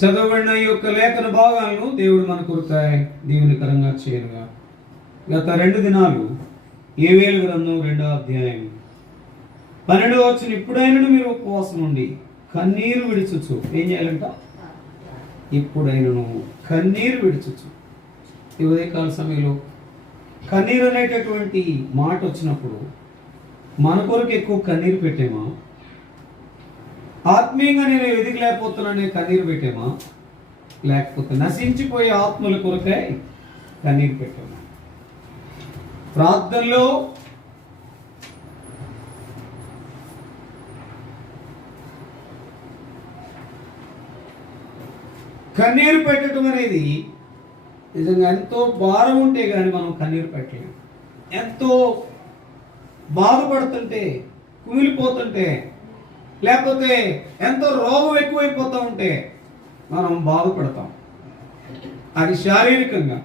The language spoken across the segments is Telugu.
చదవబడిన ఈ యొక్క లేఖన భాగాలను దేవుడు మన కొరకాయ దీవెనకరంగా చేయనుగా. గత 2 దినాలు యోవేలు గ్రంథం 2వ అధ్యాయం 12వ వచనం, ఇప్పుడైనను మీరు ఉపవాసం ఉండి కన్నీరు విడిచుచు. ఏం చేయాలంట? ఇప్పుడైనను కన్నీరు విడిచుచు. ఈ ఉదయకాల సమయంలో కన్నీరు అనేటటువంటి మాట వచ్చినప్పుడు మన కొరకు ఎక్కువ కన్నీరు పెట్టేమా? ఆత్మీయంగా నేను ఎదిగలేకపోతున్నానే కన్నీరు పెట్టేమా? లేకపోతే నశించిపోయే ఆత్మల కొరకే కన్నీరు పెట్టేమా? ప్రార్థనలో కన్నీరు పెట్టడం అనేది నిజంగా ఎంతో భారం ఉంటే కానీ మనం కన్నీరు పెట్టలేము. ఎంతో బాధపడుతుంటే, కుమిలిపోతుంటే, లేకపోతే ఎంతో రోగం ఎక్కువైపోతూ ఉంటే మనం బాధపడతాం. అది శారీరకంగా.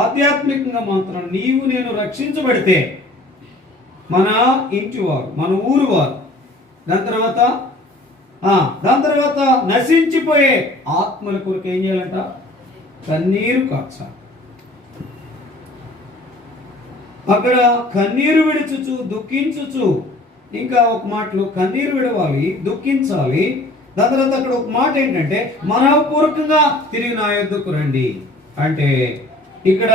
ఆధ్యాత్మికంగా మాత్రం నీవు నేను రక్షించబడితే మన ఇంటి వారు, మన ఊరు వారు, దాని తర్వాత నశించిపోయే ఆత్మల కొరకు ఏం చేయాలంట? కన్నీరు కార్చాలి. అక్కడ కన్నీరు విడుచుచు దుఃఖించుచు, ఇంకా ఒక మాటలో కన్నీరు విడవాలి, దుఃఖించాలి. దాని తర్వాత అక్కడ ఒక మాట ఏంటంటే మనఃపూర్వకంగా తిరిగి నా యొద్దకు రండి. అంటే ఇక్కడ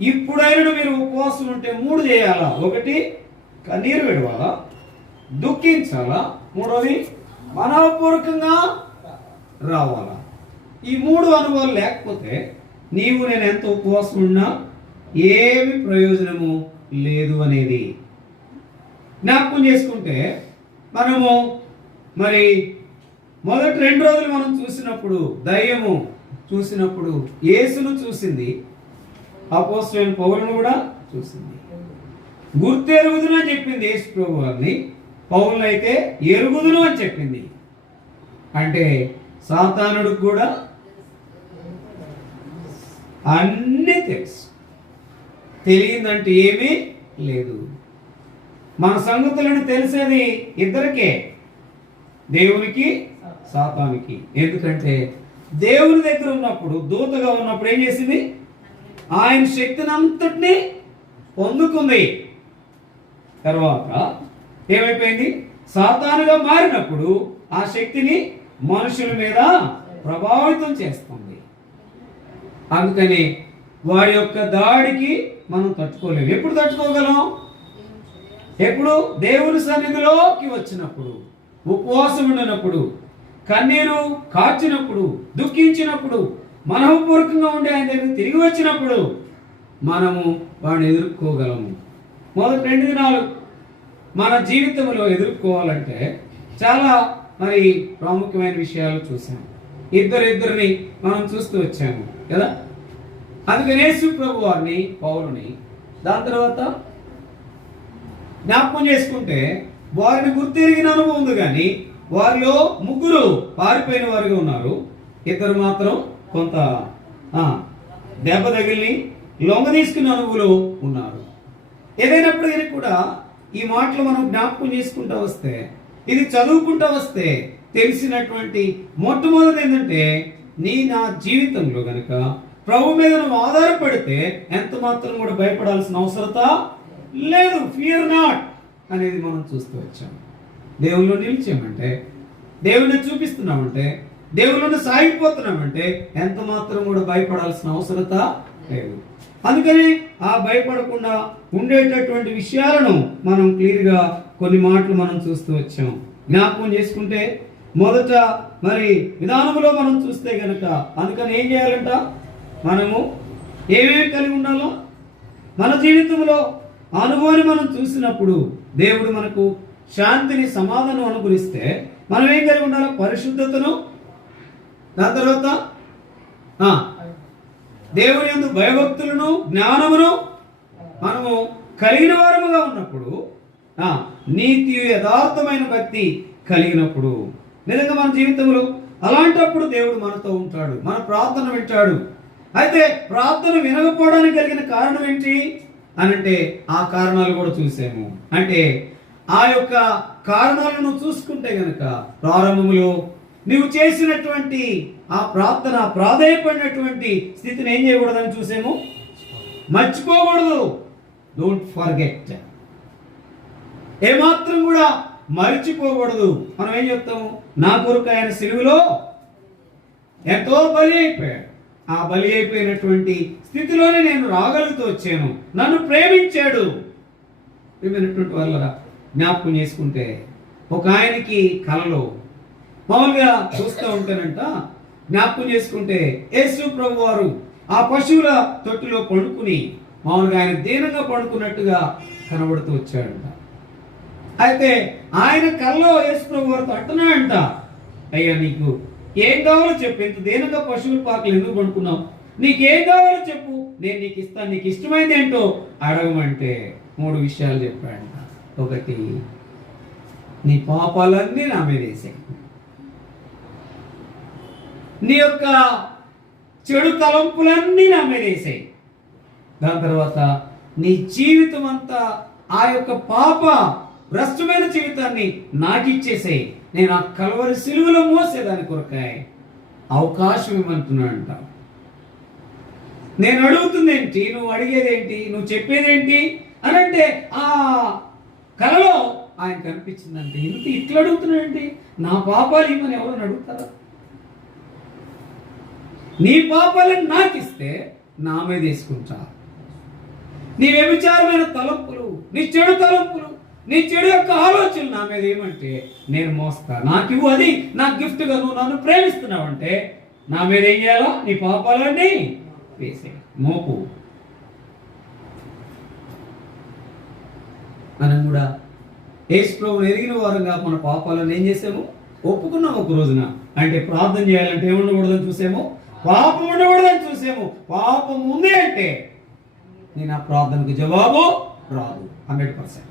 ఇప్పుడైనా మీరు ఉపవాసం ఉంటే 3 చేయాలా. 1 కన్నీరు విడవాలా, దుఃఖించాలా, 3వది మనఃపూర్వకంగా రావాలా. ఈ 3 అనుభవాలు లేకపోతే నీవు నేను ఎంత ఉపవాసం ఉన్నా ఏమి ప్రయోజనము లేదు అనేది జ్ఞాపకం చేసుకుంటే, మనము మరి మొదటి 2 రోజులు మనం చూసినప్పుడు, దయ్యము చూసినప్పుడు యేసును చూసింది, అపోస్తలుడైన పౌలును కూడా చూసింది. గుర్తెరుగుదును అని చెప్పింది యేసు ప్రభు వారిని, పౌలును అయితే ఎరుగుదును అని చెప్పింది. అంటే సాతానుడికి కూడా అన్నీ తెలుసు. తెలియదంటే ఏమీ లేదు. మన సంగతులను తెలిసేది ఇద్దరికే, దేవునికి సాతానికి. ఎందుకంటే దేవుని దగ్గర ఉన్నప్పుడు, దూతగా ఉన్నప్పుడు ఏం చేసింది? ఆయన శక్తిని అంతటినీ పొందుకుంది. తర్వాత ఏమైపోయింది? సాతానుగా మారినప్పుడు ఆ శక్తిని మనుషుల మీద ప్రభావితం చేస్తుంది. అందుకని వాడి యొక్క దాడికి మనం తట్టుకోలేము. ఎప్పుడు తట్టుకోగలం? ఎప్పుడు? దేవుని సన్నిధిలోకి వచ్చినప్పుడు, ఉపవాసం ఉండినప్పుడు, కన్నీరు కార్చినప్పుడు, దుఃఖించినప్పుడు, మనఃపూర్వకంగా ఉండి ఆయన దగ్గర తిరిగి వచ్చినప్పుడు మనము వాడిని ఎదుర్కోగలము. మొదటి 2 దినాలు మన జీవితంలో ఎదుర్కోవాలంటే చాలా మరి ప్రాముఖ్యమైన విషయాలు చూసాము. ఇద్దరిని మనం చూస్తూ వచ్చాము కదా. అందుకని యేసు ప్రభు వారిని, పౌలుని, దాని తర్వాత జ్ఞాపకం చేసుకుంటే వారిని గుర్తిరిగిన అనుభవం ఉంది. కానీ వారిలో 3 పారిపోయిన వారిగా ఉన్నారు. 2 మాత్రం కొంత దెబ్బ తగిలి లొంగ తీసుకున్న అనుభవంలో ఉన్నారు. ఏదైనప్పటికీ కూడా ఈ మాటలు మనం జ్ఞాపకం చేసుకుంటూ వస్తే, ఇది చదువుకుంటూ వస్తే తెలిసినటువంటి మొట్టమొదటి ఏంటంటే, నా జీవితంలో గనక ప్రభు మీద నువ్వు ఆధారపడితే ఎంత మాత్రం కూడా భయపడాల్సిన అవసరత లేదు. ఫియర్ నాట్ అనేది మనం చూస్తూ వచ్చాం. దేవుళ్ళు నిలిచామంటే, దేవుడిని చూపిస్తున్నామంటే, దేవుళ్ళని సాగిపోతున్నామంటే ఎంత మాత్రం కూడా భయపడాల్సిన అవసరత లేదు. అందుకని ఆ భయపడకుండా ఉండేటటువంటి విషయాలను మనం క్లియర్గా కొన్ని మాటలు మనం చూస్తూ వచ్చాం. జ్ఞాపకం చేసుకుంటే మొదట మరి విధానంలో మనం చూస్తే గనక, అందుకని ఏం చేయాలంట? మనము ఏమేమి కలిగి ఉండాలో మన జీవితంలో అనుభవాన్ని మనం చూసినప్పుడు దేవుడు మనకు శాంతిని, సమాధానం అనుగ్రహిస్తే మనం ఏం కలిగి ఉండాలి? పరిశుద్ధతను, దాని తర్వాత దేవుని యందు భయభక్తులను, జ్ఞానమును మనము కలిగిన వారముగా ఉన్నప్పుడు, నీతి యథార్థమైన భక్తి కలిగినప్పుడు నిజంగా మన జీవితంలో అలాంటప్పుడు దేవుడు మనతో ఉంటాడు, మన ప్రార్థన వింటాడు. అయితే ప్రార్థన వినకపోవడానికి కలిగిన కారణం ఏంటి అనంటే ఆ కారణాలు కూడా చూసాము. అంటే ఆ యొక్క కారణాలను చూసుకుంటే గనక ప్రారంభంలో నువ్వు చేసినటువంటి ఆ ప్రార్థన, ప్రాధేయపడినటువంటి స్థితిని ఏం చేయకూడదని చూసాము, మర్చిపోకూడదు. డోంట్ ఫర్గెట్, ఏమాత్రం కూడా మర్చిపోకూడదు. మనం ఏం చెప్తాము, నా కొరకు ఆయన సిలువలో ఎంతో బలి అయిపోయాడు. ఆ బలి అయిపోయినటువంటి స్థితిలోనే నేను రాగలుగుతూ వచ్చాను. నన్ను ప్రేమించాడు. ప్రేమైనటువంటి వాళ్ళ జ్ఞాపకం చేసుకుంటే, ఒక ఆయనకి కలలో మామూలుగా చూస్తూ ఉంటానంట, జ్ఞాపకం చేసుకుంటే యేసు ప్రభు వారు ఆ పశువుల తొట్టులో పడుకుని మామూలుగా ఆయన దీనంగా పడుకున్నట్టుగా కనబడుతూ వచ్చాడంట. అయితే ఆయన కల్లో యేసు ప్రభు వారితో అంటున్నాడంట, అయ్యా నీకు ఏం కావాలో చెప్పు, ఇంత దీనంగా పశువుల పాకలు ఎందుకు పడుకున్నావు, నీకేం కావాలో చెప్పు, నేను నీకు ఇస్తాను, నీకు ఇష్టమైంది ఏంటో అడగమంటే 3 విషయాలు చెప్పాడంట. ఒకటి, నీ పాపాలన్నీ నా మీద వేసాయి, నీ యొక్క చెడు తలంపులన్నీ నా మీద వేసాయి, దాని తర్వాత నీ జీవితం అంతా ఆ యొక్క పాప భ్రష్టమైన జీవితాన్ని నాకు ఇచ్చేసాయి, నేను ఆ కల్వరి సిలువలో మోసేదాని కొరకాయ అవకాశం ఇవ్వమంటున్నాడంట. నేను అడుగుతుంది ఏంటి, నువ్వు అడిగేదేంటి, నువ్వు చెప్పేదేంటి అని అంటే, ఆ కలలో ఆయన కనిపించిందంటే, ఇంత ఇట్లా అడుగుతున్నాడండి, నా పాపాలు ఇవ్వని ఎవరైనా అడుగుతారా? నీ పాపాలను నాకు ఇస్తే నా మీద వేసుకుంటా. నీ వ్యభిచారమైన తలంపులు, నీ చెడు తలంపులు, నీ చెడు యొక్క ఆలోచనలు నా మీద ఏమంటే నేను మోస్తా. నాకు ఇవ్వు, అది నా గిఫ్ట్గా నువ్వు నన్ను ప్రేమిస్తున్నావంటే నా మీద ఏం చేయాలో, నీ పాపాలన్నీ వేసే మోపు. మనం కూడా యేసు ప్రభువుని ఎరిగిన వారంగా మన పాపాలను ఏం చేసాము, ఒప్పుకున్నాం ఒక రోజున. అంటే ప్రార్థన చేయాలంటే ఏముండకూడదని చూసాము, పాపం ఉండకూడదని చూసాము. పాపం ఉంది అంటే నేను ఆ ప్రార్థనకు జవాబు రాదు 100%.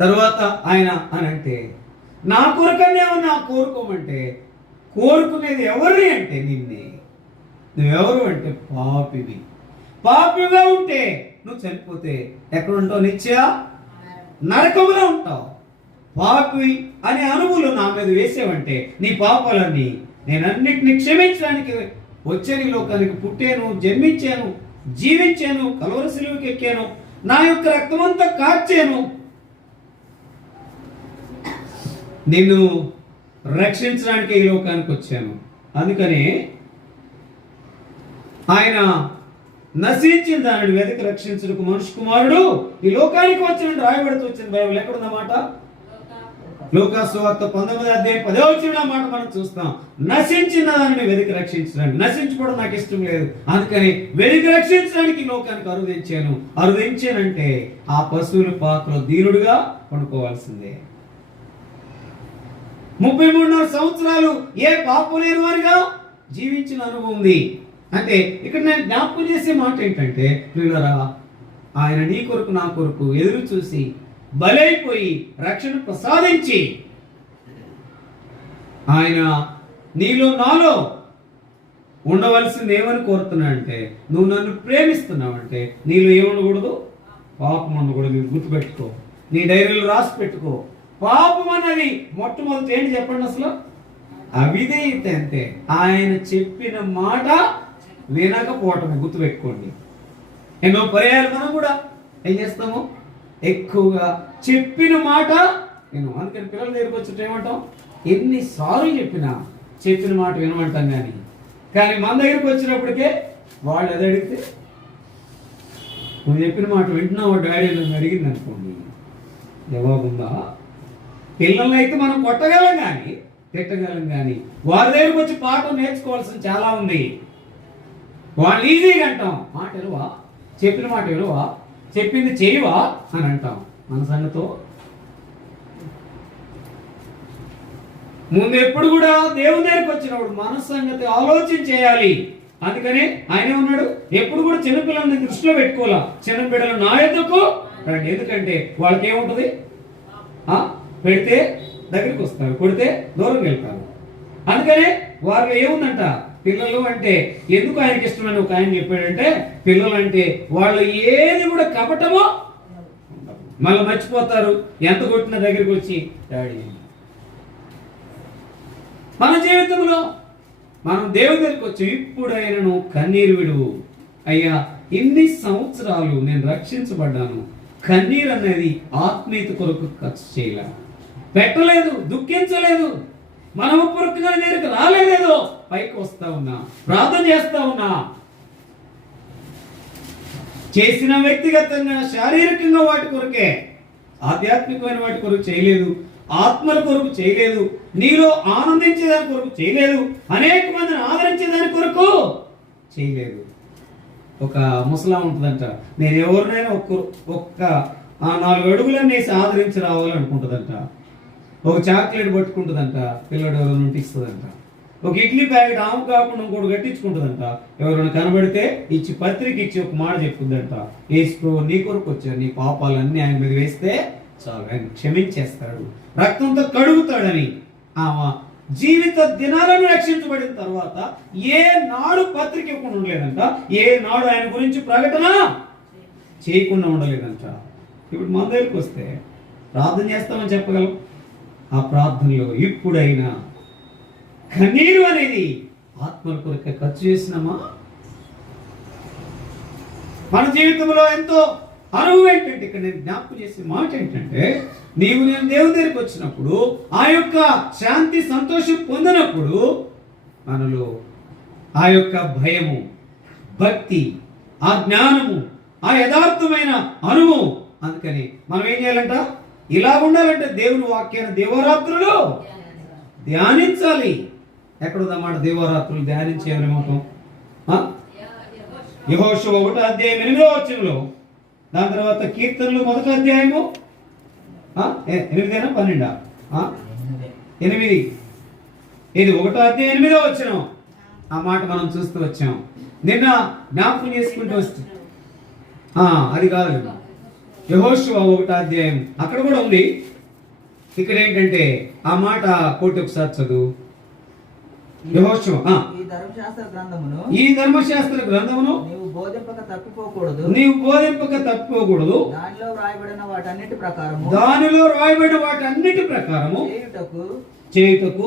తరువాత ఆయన అని అంటే, నా కొరకనే నా కోరుకోమంటే, కోరుకునేది ఎవరిని అంటే నిన్నే. నువ్వెవరు అంటే పాపివి. పాపిగా ఉంటే నువ్వు చనిపోతే ఎక్కడ ఉంటావు, నిత్య నరకములో ఉంటావు. పాపి అనే అనుభూలు నా మీద వేసేవంటే నీ పాపాలన్నీ నేను అన్నిటిని క్షమించడానికి వచ్చాను, ఈ లోకానికి పుట్టాను, జన్మించాను, జీవించాను, కల్వరి సిలువకి ఎక్కాను, నా యొక్క రక్తమంతా కార్చాను, నిన్ను రక్షించడానికి ఈ లోకానికి వచ్చాను. అందుకని ఆయన నశించిన దానిని వెతికి రక్షించుటకు మనుష్య కుమారుడు ఈ లోకానికి వచ్చిన రాయబడుతూ వచ్చిన బైబిల్ ఎక్కడున్నమాట, లూకా సువార్త 19వ అధ్యాయం 10వ వచనం మాట మనం చూస్తాం. నశించిన దానిని వెతికి రక్షించడానికి. నశించుకోవడం నాకు ఇష్టం లేదు, అందుకని వెతికి రక్షించడానికి లోకానికి అరుదించానంటే ఆ పశువుల పాకలో దీనుడుగా పడుకోవాల్సిందే. 33.5 సంవత్సరాలు ఏ పాపం లేని వారిగా జీవించిన అనుభవం ఉంది. అంటే ఇక్కడ నేను జ్ఞాపకం చేసే మాట ఏంటంటే, ప్రియులారా, ఆయన నీ కొరకు నా కొరకు ఎదురు చూసి బలైపోయి రక్షణ ప్రసాదించి ఆయన నీలో నాలో ఉండవలసింది ఏమని కోరుతున్నాడంటే, నువ్వు నన్ను ప్రేమిస్తున్నావంటే నీలో ఏముండకూడదు, పాపం ఉండకూడదు. గుర్తుపెట్టుకో, నీ డైరీలో రాసి పెట్టుకో. పాపం అన్నది మొట్టమొదటి ఏంటి చెప్పండి, అసలు అవిధేయత. అంతే, ఆయన చెప్పిన మాట వినకపోవటమే. గుర్తుపెట్టుకోండి. ఎన్నో పర్యాయాలు మనం కూడా ఏం చేస్తాము, ఎక్కువగా చెప్పిన మాట నేను. అందుకని పిల్లల దగ్గరికి వచ్చి ఏమంటాం, ఎన్నిసార్లు చెప్పిన మాట వినమంటాం. కానీ మన దగ్గరికి వచ్చినప్పటికే వాళ్ళు అది అడిగితే, నువ్వు చెప్పిన మాట వింటున్నావు డాడీ నన్ను అడిగింది అనుకోండి, జవాబుందా? పిల్లల్ని అయితే మనం కొట్టగలం కానీ తిట్టగలం కానీ వారి దగ్గరికి వచ్చి పాఠం నేర్చుకోవాల్సింది చాలా ఉంది. వాళ్ళు ఈజీగా అంటాం, మాట విలువా, చెప్పిన మాట విలువా, చెప్పింది చేయవా అని అంటాం. మన సంగతో ముందు ఎప్పుడు కూడా దేవుని దగ్గరికి వచ్చినప్పుడు మన సంగతి ఆలోచన చేయాలి. అందుకని ఆయన ఉన్నాడు, ఎప్పుడు కూడా చిన్నపిల్లల్ని దృష్టిలో పెట్టుకోవాలా. చిన్న బిడ్డలు నా యొద్దకు రండి, ఎందుకంటే వాళ్ళకి ఏముంటుంది, పెడితే దగ్గరికి వస్తారు, కొడితే దూరం వెళ్తారు. అందుకనే వారిలో ఏముందంట, పిల్లలు అంటే ఎందుకు ఆయనకి ఇష్టమని ఒక ఆయన చెప్పాడంటే, పిల్లలు అంటే వాళ్ళు ఏది కూడా కపటమో మళ్ళీ మర్చిపోతారు. ఎంత కొట్టిన దగ్గరికి వచ్చి డాడీ మన జీవితంలో మనం దేవుని దగ్గరికి వచ్చి ఇప్పుడైనను కన్నీరు విడువు. అయ్యా, ఇన్ని సంవత్సరాలు నేను రక్షించబడ్డాను, కన్నీరు అనేది ఆత్మీయత కొరకు ఖర్చు చేయలే, పెట్టలేదు, దుఃఖించలేదు, మనఃపూర్వకంగా దగ్గరికి రాలేదేదో పైకి వస్తా ఉన్నా, ప్రార్థన చేస్తా ఉన్నా. చేసిన వ్యక్తిగతంగా శారీరకంగా వాటి కొరకే, ఆధ్యాత్మికమైన వాటి కొరకు చేయలేదు, ఆత్మల కొరకు చేయలేదు, నీలో ఆనందించేదాని కొరకు చేయలేదు, అనేక మందిని ఆదరించేదాని కొరకు చేయలేదు. ఒక ముసలా ఉంటుందంట, నేను ఎవరినైనా ఒక్క 4 అడుగులన్నీ వేసి ఆదరించి రావాలనుకుంటుందంట. ఒక చాక్లెట్ పట్టుకుంటుందంట, పిల్లడు ఎవరైనా ఇస్తుందంట. ఒక ఇడ్లీ ప్యాకెట్ ఆమె కాకుండా ఇంకోటి కట్టించుకుంటుందంట. ఎవరైనా కనబడితే ఇచ్చి పత్రిక ఇచ్చి ఒక మాట చెప్పుకుందంట, యేసు నీ కొరకు వచ్చాడు, నీ పాపాలన్నీ ఆయన మీద వేస్తే చాలు, ఆయన క్షమించేస్తాడు, రక్తంతో కడుగుతాడని. ఆమె జీవిత దినాలను రక్షించబడిన తర్వాత ఏ నాడు పత్రిక ఇవ్వకుండా ఉండలేదంట, ఏ నాడు ఆయన గురించి ప్రకటన చేయకుండా ఉండలేదంట. ఇప్పుడు మన దగ్గరికి వస్తే ప్రార్థన చేస్తామని చెప్పగలం. ఆ ప్రార్థనలో ఇప్పుడైనా కన్నీరు అనేది ఆత్మల కొరకే ఖర్చు చేసినామా? మన జీవితంలో ఎంతో అనుభవం ఏంటంటే, ఇక్కడ నేను జ్ఞాపకం చేసే మాట ఏంటంటే, నేను దేవుని దగ్గరికి వచ్చినప్పుడు ఆ యొక్క శాంతి సంతోషం పొందినప్పుడు మనలో ఆ యొక్క భయము, భక్తి, ఆ జ్ఞానము, ఆ యథార్థమైన అనుభవం. అందుకని మనం ఏం చేయాలంట, ఇలా ఉండాలంటే దేవుని వాక్యాన్ని దేవరాత్రులు ధ్యానించాలి. ఎక్కడుందన్నమాట దేవరాత్రులు ధ్యానించేమవుతాం? యెహోషువ 1వ అధ్యాయం 8వ వచనంలో, దాని తర్వాత కీర్తనలు 1వ అధ్యాయము 8 12 8, ఇది 1వ అధ్యాయం 8వ వచనం. ఆ మాట మనం చూస్తూ వచ్చాం, నిన్న జ్ఞాపకం చేసుకుంటూ వస్తాం. అది కాదు, యెహోషువ 1వ అధ్యాయం అక్కడ కూడా ఉంది. ఇక్కడ ఏంటంటే ఆ మాట కోటి ఒకసారి చదువు. యెహోషువ ఈ ధర్మశాస్త్ర గ్రంథమును నీవు బోధింపక తప్పిపోకూడదు, దానిలో రాయబడిన వాటన్నిటి ప్రకారము చేయుటకు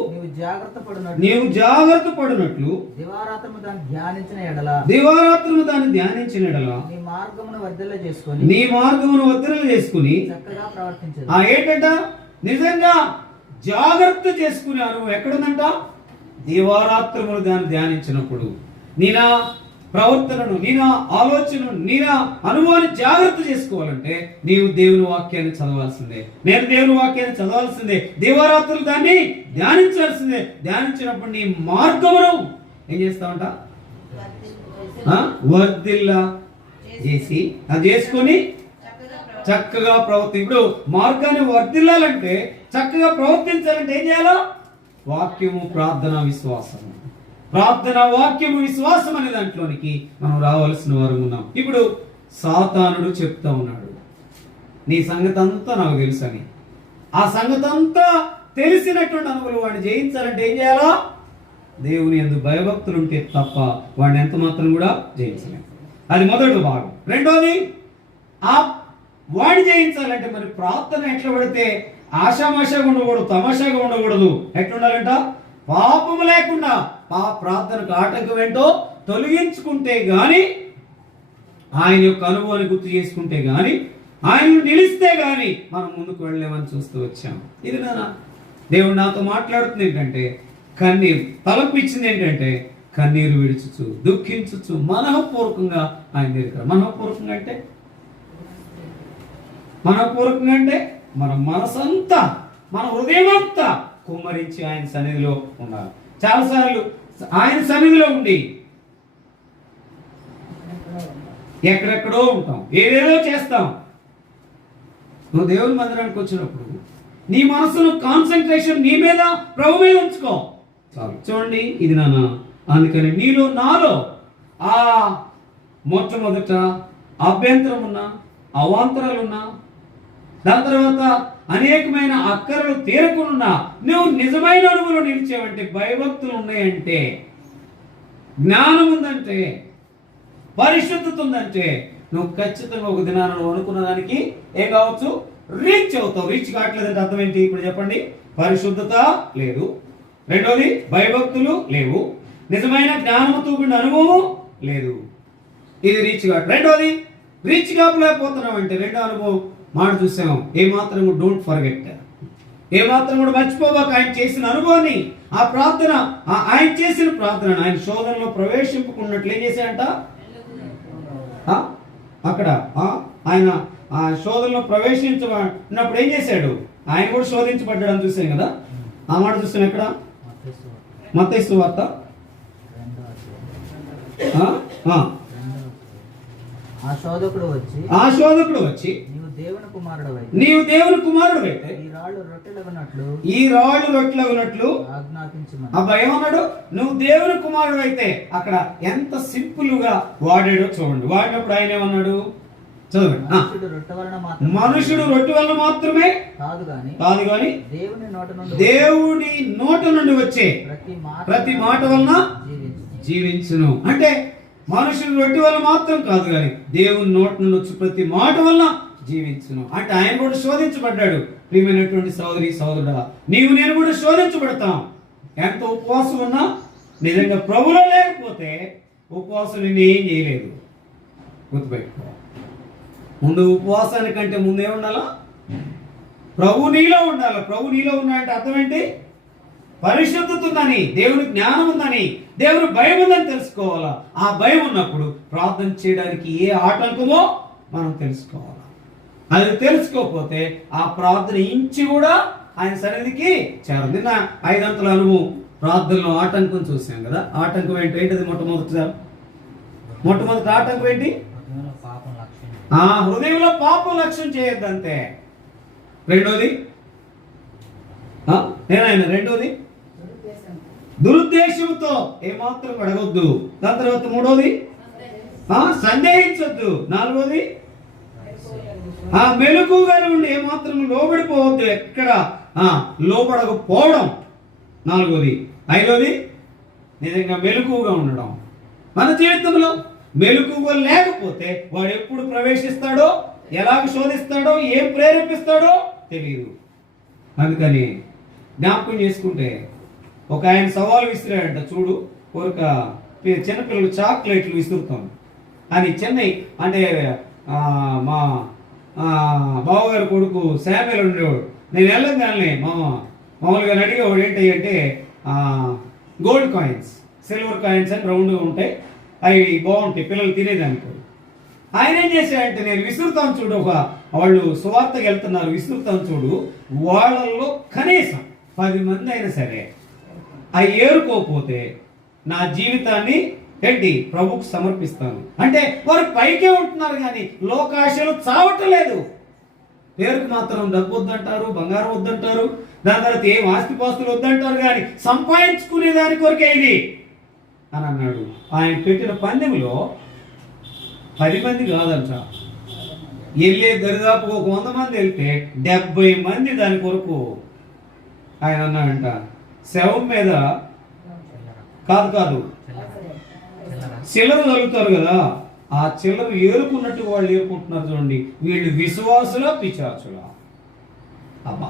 నీవు జాగ్రత్త పడినట్లు దివారాత్రము దాన్ని ధ్యానించిన ఎడల నీ మార్గమును వర్ధిల్ల చేసుకుని చక్కగా ప్రవర్తించు. ఏంటంట, నిజంగా జాగ్రత్త చేసుకునే అనుభవం ఎక్కడుందంట? దివారాత్రములు దాన్ని ధ్యానించినప్పుడు. నీనా ప్రవర్తనను, నీనా ఆలోచనను, నీనా అనుభవాన్ని జాగ్రత్త చేసుకోవాలంటే నీవు దేవుని వాక్యాన్ని చదవాల్సిందే, నేను దేవుని వాక్యాన్ని చదవాల్సిందే, దివారాత్రులు దాన్ని ధ్యానించాల్సిందే. ధ్యానించినప్పుడు నీ మార్గమును ఏం చేస్తావంట? వర్ధిల్ల చేసి అది చేసుకొని చక్కగా ఇప్పుడు మార్గాన్ని వర్ధిల్లాలంటే, చక్కగా ప్రవర్తించాలంటే ఏం చేయాలో? వాక్యము, ప్రార్థన, విశ్వాసము. ప్రార్థన, వాక్యము, విశ్వాసం అనే దాంట్లోనికి మనం రావాల్సిన వారు ఉన్నాం. ఇప్పుడు సాతానుడు చెప్తా ఉన్నాడు, నీ సంగతి అంతా నాకు తెలుసు అని. ఆ సంగతి అంతా తెలిసినటువంటి అనుభవం వాడిని జయించాలంటే ఏం చేయాలా? దేవుని యందు భయభక్తులు ఉంటే తప్ప వాడిని ఎంత మాత్రం కూడా జయించలేము. అది మొదటి భాగం. రెండోది, ఆ వాడిని జయించాలంటే మరి ప్రార్థన ఎట్లా పడితే ఆషామాషాగా ఉండకూడదు, తమాషాగా ఉండకూడదు. ఎట్లుండాలంట? పాపము లేకుండా ప్రార్థనకు ఆటంకం ఏంటో తొలగించుకుంటే గాని, ఆయన యొక్క అనుభవాన్ని గుర్తు చేసుకుంటే గాని, ఆయన నిలిస్తే గాని మనం ముందుకు వెళ్ళలేమని చూస్తూ వచ్చాం. ఇది దేవుడు నాతో మాట్లాడుతుంది ఏంటంటే, కన్నీరు తలపిచ్చింది ఏంటంటే, కన్నీరు విడుచుచు, దుఃఖించుచు, మనఃపూర్వకంగా ఆయన దగ్గర. మనఃపూర్వకంగా అంటే మన మనసంతా, మన హృదయం అంతా కుమ్మరించి ఆయన సన్నిధిలో ఉండాలి. చాలాసార్లు ఆయన సన్నిధిలో ఉండి ఎక్కడెక్కడో ఉంటాం, ఏదేదో చేస్తాం. నువ్వు దేవుని మందిరానికి వచ్చినప్పుడు నీ మనసును కాన్సన్ట్రేషన్ నీ మీద, ప్రభు మీద ఉంచుకో చాలు. చూడండి, ఇది అందుకని నీలో నాలో ఆ మొట్టమొదట అభ్యంతరం ఉన్నా, అవాంతరాలున్నా, దాని తర్వాత అనేకమైన అక్కరలు తీరకుండా నువ్వు నిజమైన అనుభవంలో నిలిచావంటే, భయభక్తులు ఉన్నాయంటే, జ్ఞానం ఉందంటే, పరిశుద్ధత ఉందంటే, నువ్వు ఖచ్చితంగా ఒక దినాన్ని నువ్వు అనుకున్న దానికి ఏం కావచ్చు? రీచ్ అవుతావు. రీచ్ కావట్లేదంటే అర్థం ఏంటి? ఇప్పుడు చెప్పండి. పరిశుద్ధత లేదు, రెండోది భయభక్తులు లేవు, నిజమైన జ్ఞానముతో కూడిన అనుభవం లేదు. ఇది రీచ్ కాదు. రెండోది రీచ్ కాలేకపోతున్నాం అంటే రెండో అనుభవం మాట చూసాం, ఏమాత్రం డోంట్ ఫర్గెట్, ఏమాత్రం కూడా మర్చిపోవాక ఆయన చేసిన అనుభవాన్ని, ఆ ప్రార్థన, ఆయన చేసిన ప్రార్థన ఆయన శోధనలో ప్రవేశింపుకున్నట్లు ఏం చేశాడంట అక్కడ ఆయన ఆ శోధనలో ప్రవేశించినప్పుడు ఏం చేశాడు, ఆయన కూడా శోధించబడ్డాడు అని చూసాం కదా. ఆ మాట చూస్తాం ఎక్కడ, మత్తయి సువార్త ఆ శోధకుడు వచ్చి నీవు దేవుని కుమారుడు అయితే ఈ రాళ్ళు రొట్టెలగునట్లు అబ్బా ఏమన్నాడు, నువ్వు దేవుని కుమారుడు అయితే. అక్కడ ఎంత సింపుల్ గా వాడాడో చూడండి. వాడినప్పుడు ఆయన ఏమన్నాడు చదవండి. మనుషుడు రొట్టె వల్ల మాత్రమే కాదు గాని దేవుని నోట నుండి వచ్చే ప్రతి మాట వలన జీవించును. అంటే మనుషుడు రొట్టె వల్ల మాత్రం కాదు కానీ దేవుని నోటి నుండి వచ్చి ప్రతి మాట వల్ల జీవించును. అంటే ఆయన కూడా శోధించబడ్డాడు. ప్రియమైనటువంటి సోదరి సోదరుడా, నీవు నేను కూడా శోధించబడతాం. ఎంత ఉపవాసం ఉన్నా నిజంగా ప్రభులో లేకపోతే ఉపవాసం నిన్ను ఏం చేయలేదు. గుర్తుపెట్టుకో. ముందు ఉపవాసానికంటే ముందే ఉండాలా, ప్రభు నీలో ఉండాలి. ప్రభు నీలో ఉన్నాడంటే అర్థం ఏంటి, పరిశుద్ధత ఉందని, దేవుని జ్ఞానం ఉందని, దేవుని భయం ఉందని తెలుసుకోవాలా. ఆ భయం ఉన్నప్పుడు ప్రార్థన చేయడానికి ఏ ఆటంకమో మనం తెలుసుకోవాలా. అది తెలుసుకోకపోతే ఆ ప్రార్థన ఇంచి కూడా ఆయన సన్నిధికి చేరదు. నిన్న 5 అంతల అనుభవం ప్రార్థనలో ఆటంకం చూసాం కదా. ఆటంకం ఏంటది? మొట్టమొదటి ఆటంకం ఏంటి? హృదయంలో పాపం లక్ష్యం చేయొద్దంతే. రెండోది రెండోది దురుద్దేశంతో ఏమాత్రం అడగొద్దు. దాని తర్వాత మూడోది సందేహించొద్దు. నాలుగోది మెలకుగా ఉండి ఏమాత్రం లోబడిపోవద్దు, ఎక్కడ లోబడకపోవడం నాలుగోది. ఐదోది నిజంగా మెలకుగా ఉండడం. మన జీవితంలో మెలకుగా లేకపోతే వాడు ఎప్పుడు ప్రవేశిస్తాడో, ఎలాగ శోధిస్తాడో, ఏం ప్రేరేపిస్తాడో తెలియదు. అందుకని జ్ఞాపకం చేసుకుంటే ఒక ఆయన సవాలు విసిరాడంట. చూడు, ఒక చిన్నపిల్లలు చాక్లెట్లు విసురుతాం అని చెన్నై అంటే మా బావగారు కొడుకు శామ్యుల్ ఉండేవాడు. నేను వెళ్ళగానే మామూలుగా అడిగేవాడు ఏంటి అంటే గోల్డ్ కాయిన్స్, సిల్వర్ కాయిన్స్ అని రౌండ్గా ఉంటాయి, అవి బాగుంటాయి పిల్లలు తినేదానికి. ఆయన ఏం చేశాడంటే నేను విసురుతాను చూడు, వాళ్ళు సువార్తకి వెళ్తున్నారు, విసురుతాను చూడు, వాళ్ళల్లో కనీసం 10 మంది అయినా సరే అవి ఏరుకోకపోతే నా జీవితాన్ని ఏంటి ప్రభుకు సమర్పిస్తాను అంటే వారు పైకే ఉంటున్నారు కానీ లోకాశలు చావట్లేదు. పేరుకు మాత్రం డబ్బు వద్దంటారు, బంగారం వద్దంటారు, దాని తర్వాత ఏం ఆస్తిపాస్తులు వద్దంటారు, కానీ సంపాదించుకునే దాని కొరకే ఇది అని అన్నాడు. ఆయన పెట్టిన పందెంలో 10 మంది కాదంట, వెళ్ళే దరిదాపు 100 మంది వెళ్తే 70 మంది దాని కొరకు ఆయన అన్నాడంట శవం మీద కాదు చిల్లర తగులుతారు కదా, ఆ చిల్లర ఏరుకున్నట్టు వాళ్ళు ఏరుకుంటున్నారు చూడండి. వీళ్ళు విశ్వాసుల పిశాచుల. అబ్బా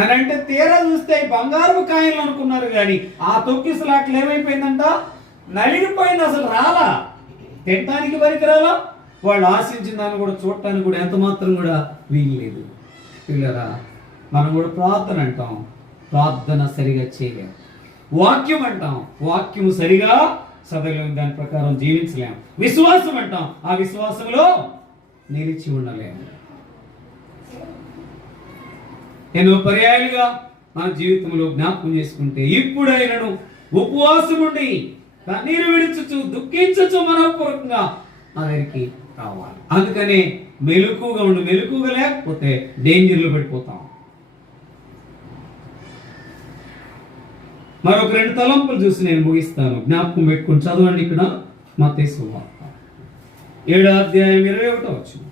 అని అంటే తీరా చూస్తే బంగారు కాయలు అనుకున్నారు కానీ ఆ తొక్కిసలాట్లు ఏమైపోయిందంట, నలిగిపోయింది. అసలు రాలా, తినటానికి పనికిరాలా, వాళ్ళు ఆశించిన దాన్ని కూడా చూడటానికి కూడా ఎంత మాత్రం కూడా వీల్లేదు. పిల్లరా, మనం కూడా ప్రార్థన అంటాం, ప్రార్థన సరిగా చేయలేం. వాక్యం అంటాం, వాక్యము సరిగా చదవలేము, దాని ప్రకారం జీవించలేము. విశ్వాసం అంటాం, ఆ విశ్వాసంలో నిలిచి ఉండలేము. ఎన్నో పర్యాయాలుగా మన జీవితంలో జ్ఞాపకం చేసుకుంటే ఇప్పుడైనను ఉపవాసం ఉండి కన్నీరు విడుచుచు దుఃఖించచ్చు మనపూర్వకంగా నా దగ్గరికి రావాలి. అందుకనే మెలకుగా ఉండి, మెలకుగా లేకపోతే డేంజర్లో పడిపోతాం. మరొక 2 తలంపులు చూసి నేను ముగిస్తాను. జ్ఞాపకం పెట్టుకుని చదవండి. ఇక్కడ మత్తయి సువార్త 7వ అధ్యాయం 21వ వచనం.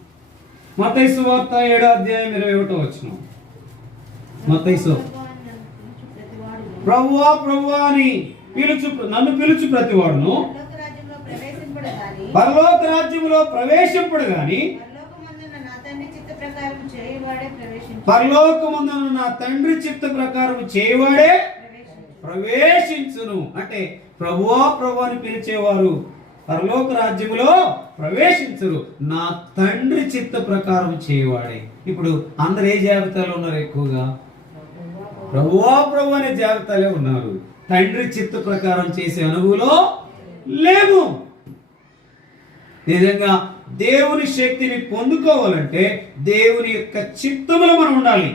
మత్తయి సువార్త 7వ అధ్యాయం 21వ వచనం. మత్తయి సువార్త ప్రభువా ప్రభువా అని నన్ను పిలుచు ప్రతివాడును పరలోక రాజ్యంలో ప్రవేశింపడు గాని పరలోకమందున నా తండ్రి చిత్త ప్రకారం చేయవాడే ప్రవేశించును. అంటే ప్రభువా ప్రభు అని పిలిచేవారు పరలోక రాజ్యములో ప్రవేశించరు, నా తండ్రి చిత్త ప్రకారం చేయవాడే. ఇప్పుడు అందరు ఏ జాబితాలో ఉన్నారు? ఎక్కువగా ప్రభువా ప్రభు అనే జాబితాలే ఉన్నారు. తండ్రి చిత్త ప్రకారం చేసే అనుభవంలో లేవు. నిజంగా దేవుని శక్తిని పొందుకోవాలంటే దేవుని యొక్క చిత్తములో మనం ఉండాలి.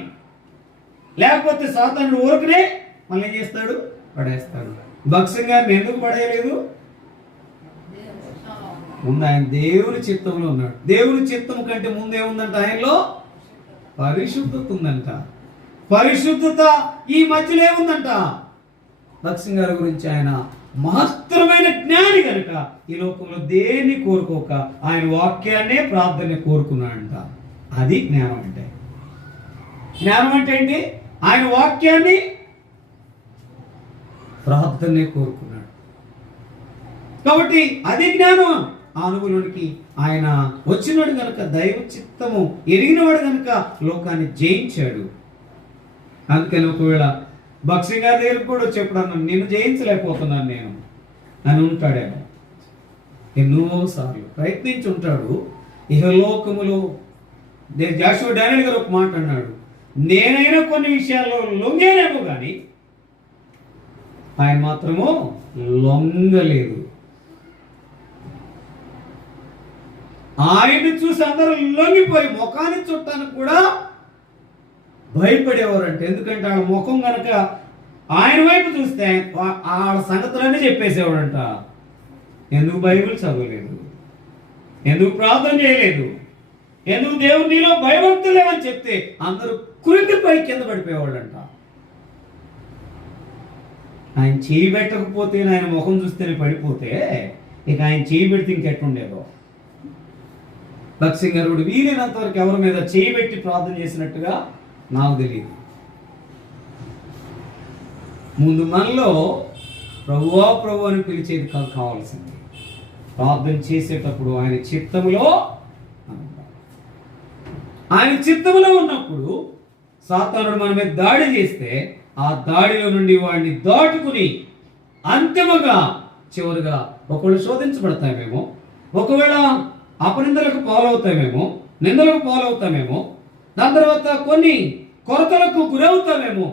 లేకపోతే సాతానుడు ఊరకనే మళ్ళీ ఏం చేస్తాడు? పడేస్తాడు. భక్సింగ్ గారిని ఎందుకు పడేయలేదు? ముందు ఆయన దేవుని చిత్తంలో ఉన్నాడు. దేవుని చిత్తం కంటే ముందేముందంట? ఆయనలో పరిశుద్ధత ఉందంట. పరిశుద్ధత ఈ మధ్యలో ఏముందంట? భక్సింగ్ గారి గురించి ఆయన మహత్తరమైన జ్ఞాని కనుక ఈ లోకంలో దేన్ని కోరుకోక ఆయన వాక్యాన్నే ప్రార్థన కోరుకున్నాడంట. అది జ్ఞానం అంటే. జ్ఞానం అంటే ఏంటి? ఆయన వాక్యాన్ని ప్రార్థనే కోరుకున్నాడు కాబట్టి అది జ్ఞానం. ఆ అనుభవంలోనికి ఆయన వచ్చినాడు కనుక, దైవ చిత్తము ఎరిగినవాడు కనుక లోకాన్ని జయించాడు. అందుకని ఒకవేళ భక్సింగ్ గారి దగ్గర కూడా చెప్పడం నిన్ను జయించలేకపోతున్నాను నేను అని ఉంటాడేమో. ఎన్నోసార్లు ప్రయత్నించి ఉంటాడు. ఇహలోకములో జాషువా డానియల్ గారు ఒక మాట అన్నాడు, నేనైనా కొన్ని విషయాల్లో లొంగేనేమో కానీ ఆయన మాత్రము లొంగలేదు. ఆయన్ని చూసి అందరూ లొంగిపోయి ముఖాన్ని చుట్టానికి కూడా భయపడేవారంట. ఎందుకంటే వాళ్ళ ముఖం కనుక ఆయన వైపు చూస్తే వాళ్ళ సంగతులన్నీ చెప్పేసేవాడంట. ఎందుకు బైబిల్ చదవలేదు, ఎందుకు ప్రార్థన చేయలేదు, ఎందుకు దేవుడు నీలో భయభక్తులు లేవని చెప్తే అందరూ కురికిపై కింద పడిపోయేవాళ్ళంట. ఆయన చేయి పెట్టకపోతే, ఆయన ముఖం చూస్తేనే పడిపోతే ఇక ఆయన చేయి పెడితే ఇంకెట్టుండేదో. భక్సింగ్ గారు వీలైనంత వరకు ఎవరి మీద చేయి పెట్టి ప్రార్థన చేసినట్టుగా నాకు తెలియదు. ముందు మనలో ప్రభువా ప్రభు అని పిలిచేది కావాల్సింది. ప్రార్థన చేసేటప్పుడు ఆయన చిత్తములో ఉన్నప్పుడు సాతానుడు మన మీద దాడి చేస్తే ఆ దాడిలో నుండి వాడిని దాటుకుని అంతిమంగా చివరిగా ఒకళ్ళు శోధించబడతామేమో, ఒకవేళ అపనిందలకు పాలవుతామేమో, నిందలకు పాలవుతామేమో, దాని తర్వాత కొన్ని కొరతలకు గురవుతామేమో,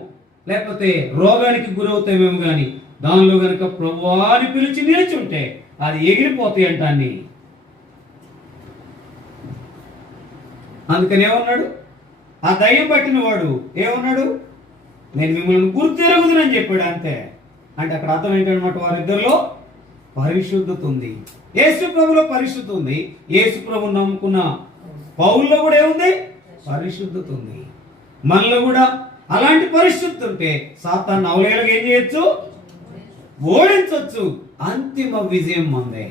లేకపోతే రోగానికి గురవుతామేమో, కానీ దానిలో కనుక ప్రభువా అని పిలిచి నిలిచుంటే అది ఎగిరిపోతాయి అంట అన్ని. అందుకని ఏమన్నాడు? ఆ దయ్యం పట్టిన వాడు ఏమన్నాడు? నేను మిమ్మల్ని గుర్తెరుగుదునని చెప్పాడు. అంతే. అంటే అక్కడ అర్థం ఏంటనమాట? వారిద్దరిలో పరిశుద్ధత ఉంది. యేసు ప్రభులో పరిశుద్ధత ఉంది. యేసు ప్రభు నమ్ముకున్న పౌల్లో కూడా ఏముంది? పరిశుద్ధత ఉంది. మనలో కూడా అలాంటి పరిశుద్ధత ఉంటే సాతాను అవలేలకు ఏం చేయొచ్చు? ఓడించవచ్చు. అంతిమ విజయం మందే.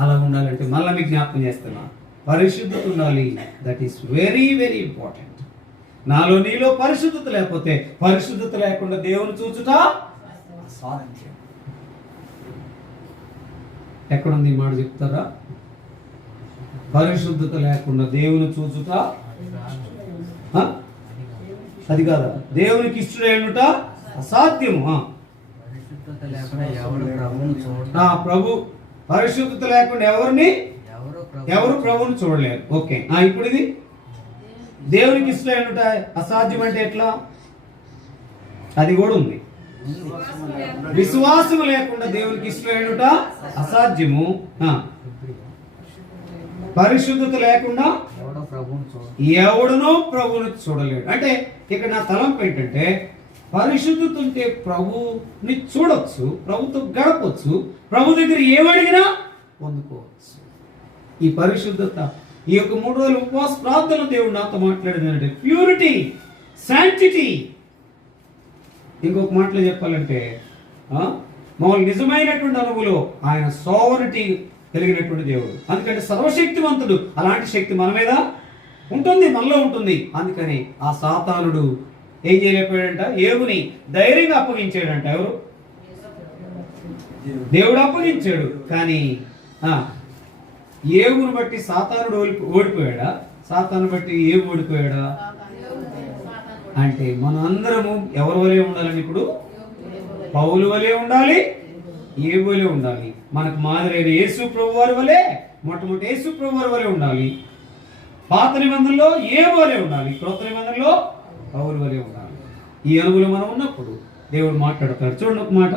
అలా ఉండాలంటే మళ్ళీ మీకు జ్ఞాపకం చేస్తున్నా, పరిశుద్ధత ఉండాలి. That is very very important. నాలో నీలో పరిశుద్ధత లేకపోతే, పరిశుద్ధత లేకుండా దేవుని చూచుట అసాధ్యం. ఎక్కడుంది ఈ మాట చెప్తారా? పరిశుద్ధత లేకుండా దేవుని చూచుట అది కాదా? దేవునికి ఇష్టడైనట అసాధ్యము. ప్రభు పరిశుద్ధత లేకుండా ఎవరు ప్రభువుని చూడలేరు. ఓకే, ఇప్పుడు ఇది దేవునికి ఇష్టమైనట అసాధ్యం అంటే ఎట్లా? అది కూడా ఉంది. విశ్వాసము లేకుండా దేవునికి ఇష్టమైనట అసాధ్యము. పరిశుద్ధత లేకుండా ఎవడునో ప్రభువుని చూడలేడు. అంటే ఇక్కడ నా తలంపు ఏంటంటే, పరిశుద్ధత ఉంటే ప్రభుని చూడొచ్చు, ప్రభుతో గడపొచ్చు, ప్రభు దగ్గర ఏమడిగినా పొందుకోవచ్చు. ఈ పరిశుద్ధత, ఈ యొక్క 3 రోజుల ఉపవాస ప్రార్థన దేవుడు నాతో మాట్లాడేది అంటే ప్యూరిటీ, శాంటిటీ. ఇంకొక మాటలో చెప్పాలంటే మామూలు నిజమైనటువంటి అనుభవంలో ఆయన సోవరిటీ కలిగినటువంటి దేవుడు. అందుకంటే సర్వశక్తివంతుడు. అలాంటి శక్తి మన మీద ఉంటుంది, మనలో ఉంటుంది. అందుకని ఆ సాతానుడు ఏం చేయలేకపోయాడంట? ఏవుని ధైర్యంగా అప్పగించాడంట. ఎవరు? దేవుడు అప్పగించాడు. కానీ ఏవుని బట్టి సాతానుడు ఓడిపోయాడా? సాతాను బట్టి ఏవు ఓడిపోయాడా? అంటే మనం అందరము ఎవరి వలె ఉండాలని ఇప్పుడు పౌలు వలె ఉండాలి, ఏ వలె ఉండాలి? మనకు మాదిరి అయిన యేసు ప్రభు వారి వలె, మొట్టమొదటి యేసు ప్రభు వారి వలె ఉండాలి. పాత నిబంధనలో ఏ వలె ఉండాలి, క్రొత్త నిబంధనలో పౌలు వలె ఉండాలి. ఈ అనుభవం మనం ఉన్నప్పుడు దేవుడు మాట్లాడతాడు. చూడండి ఒక మాట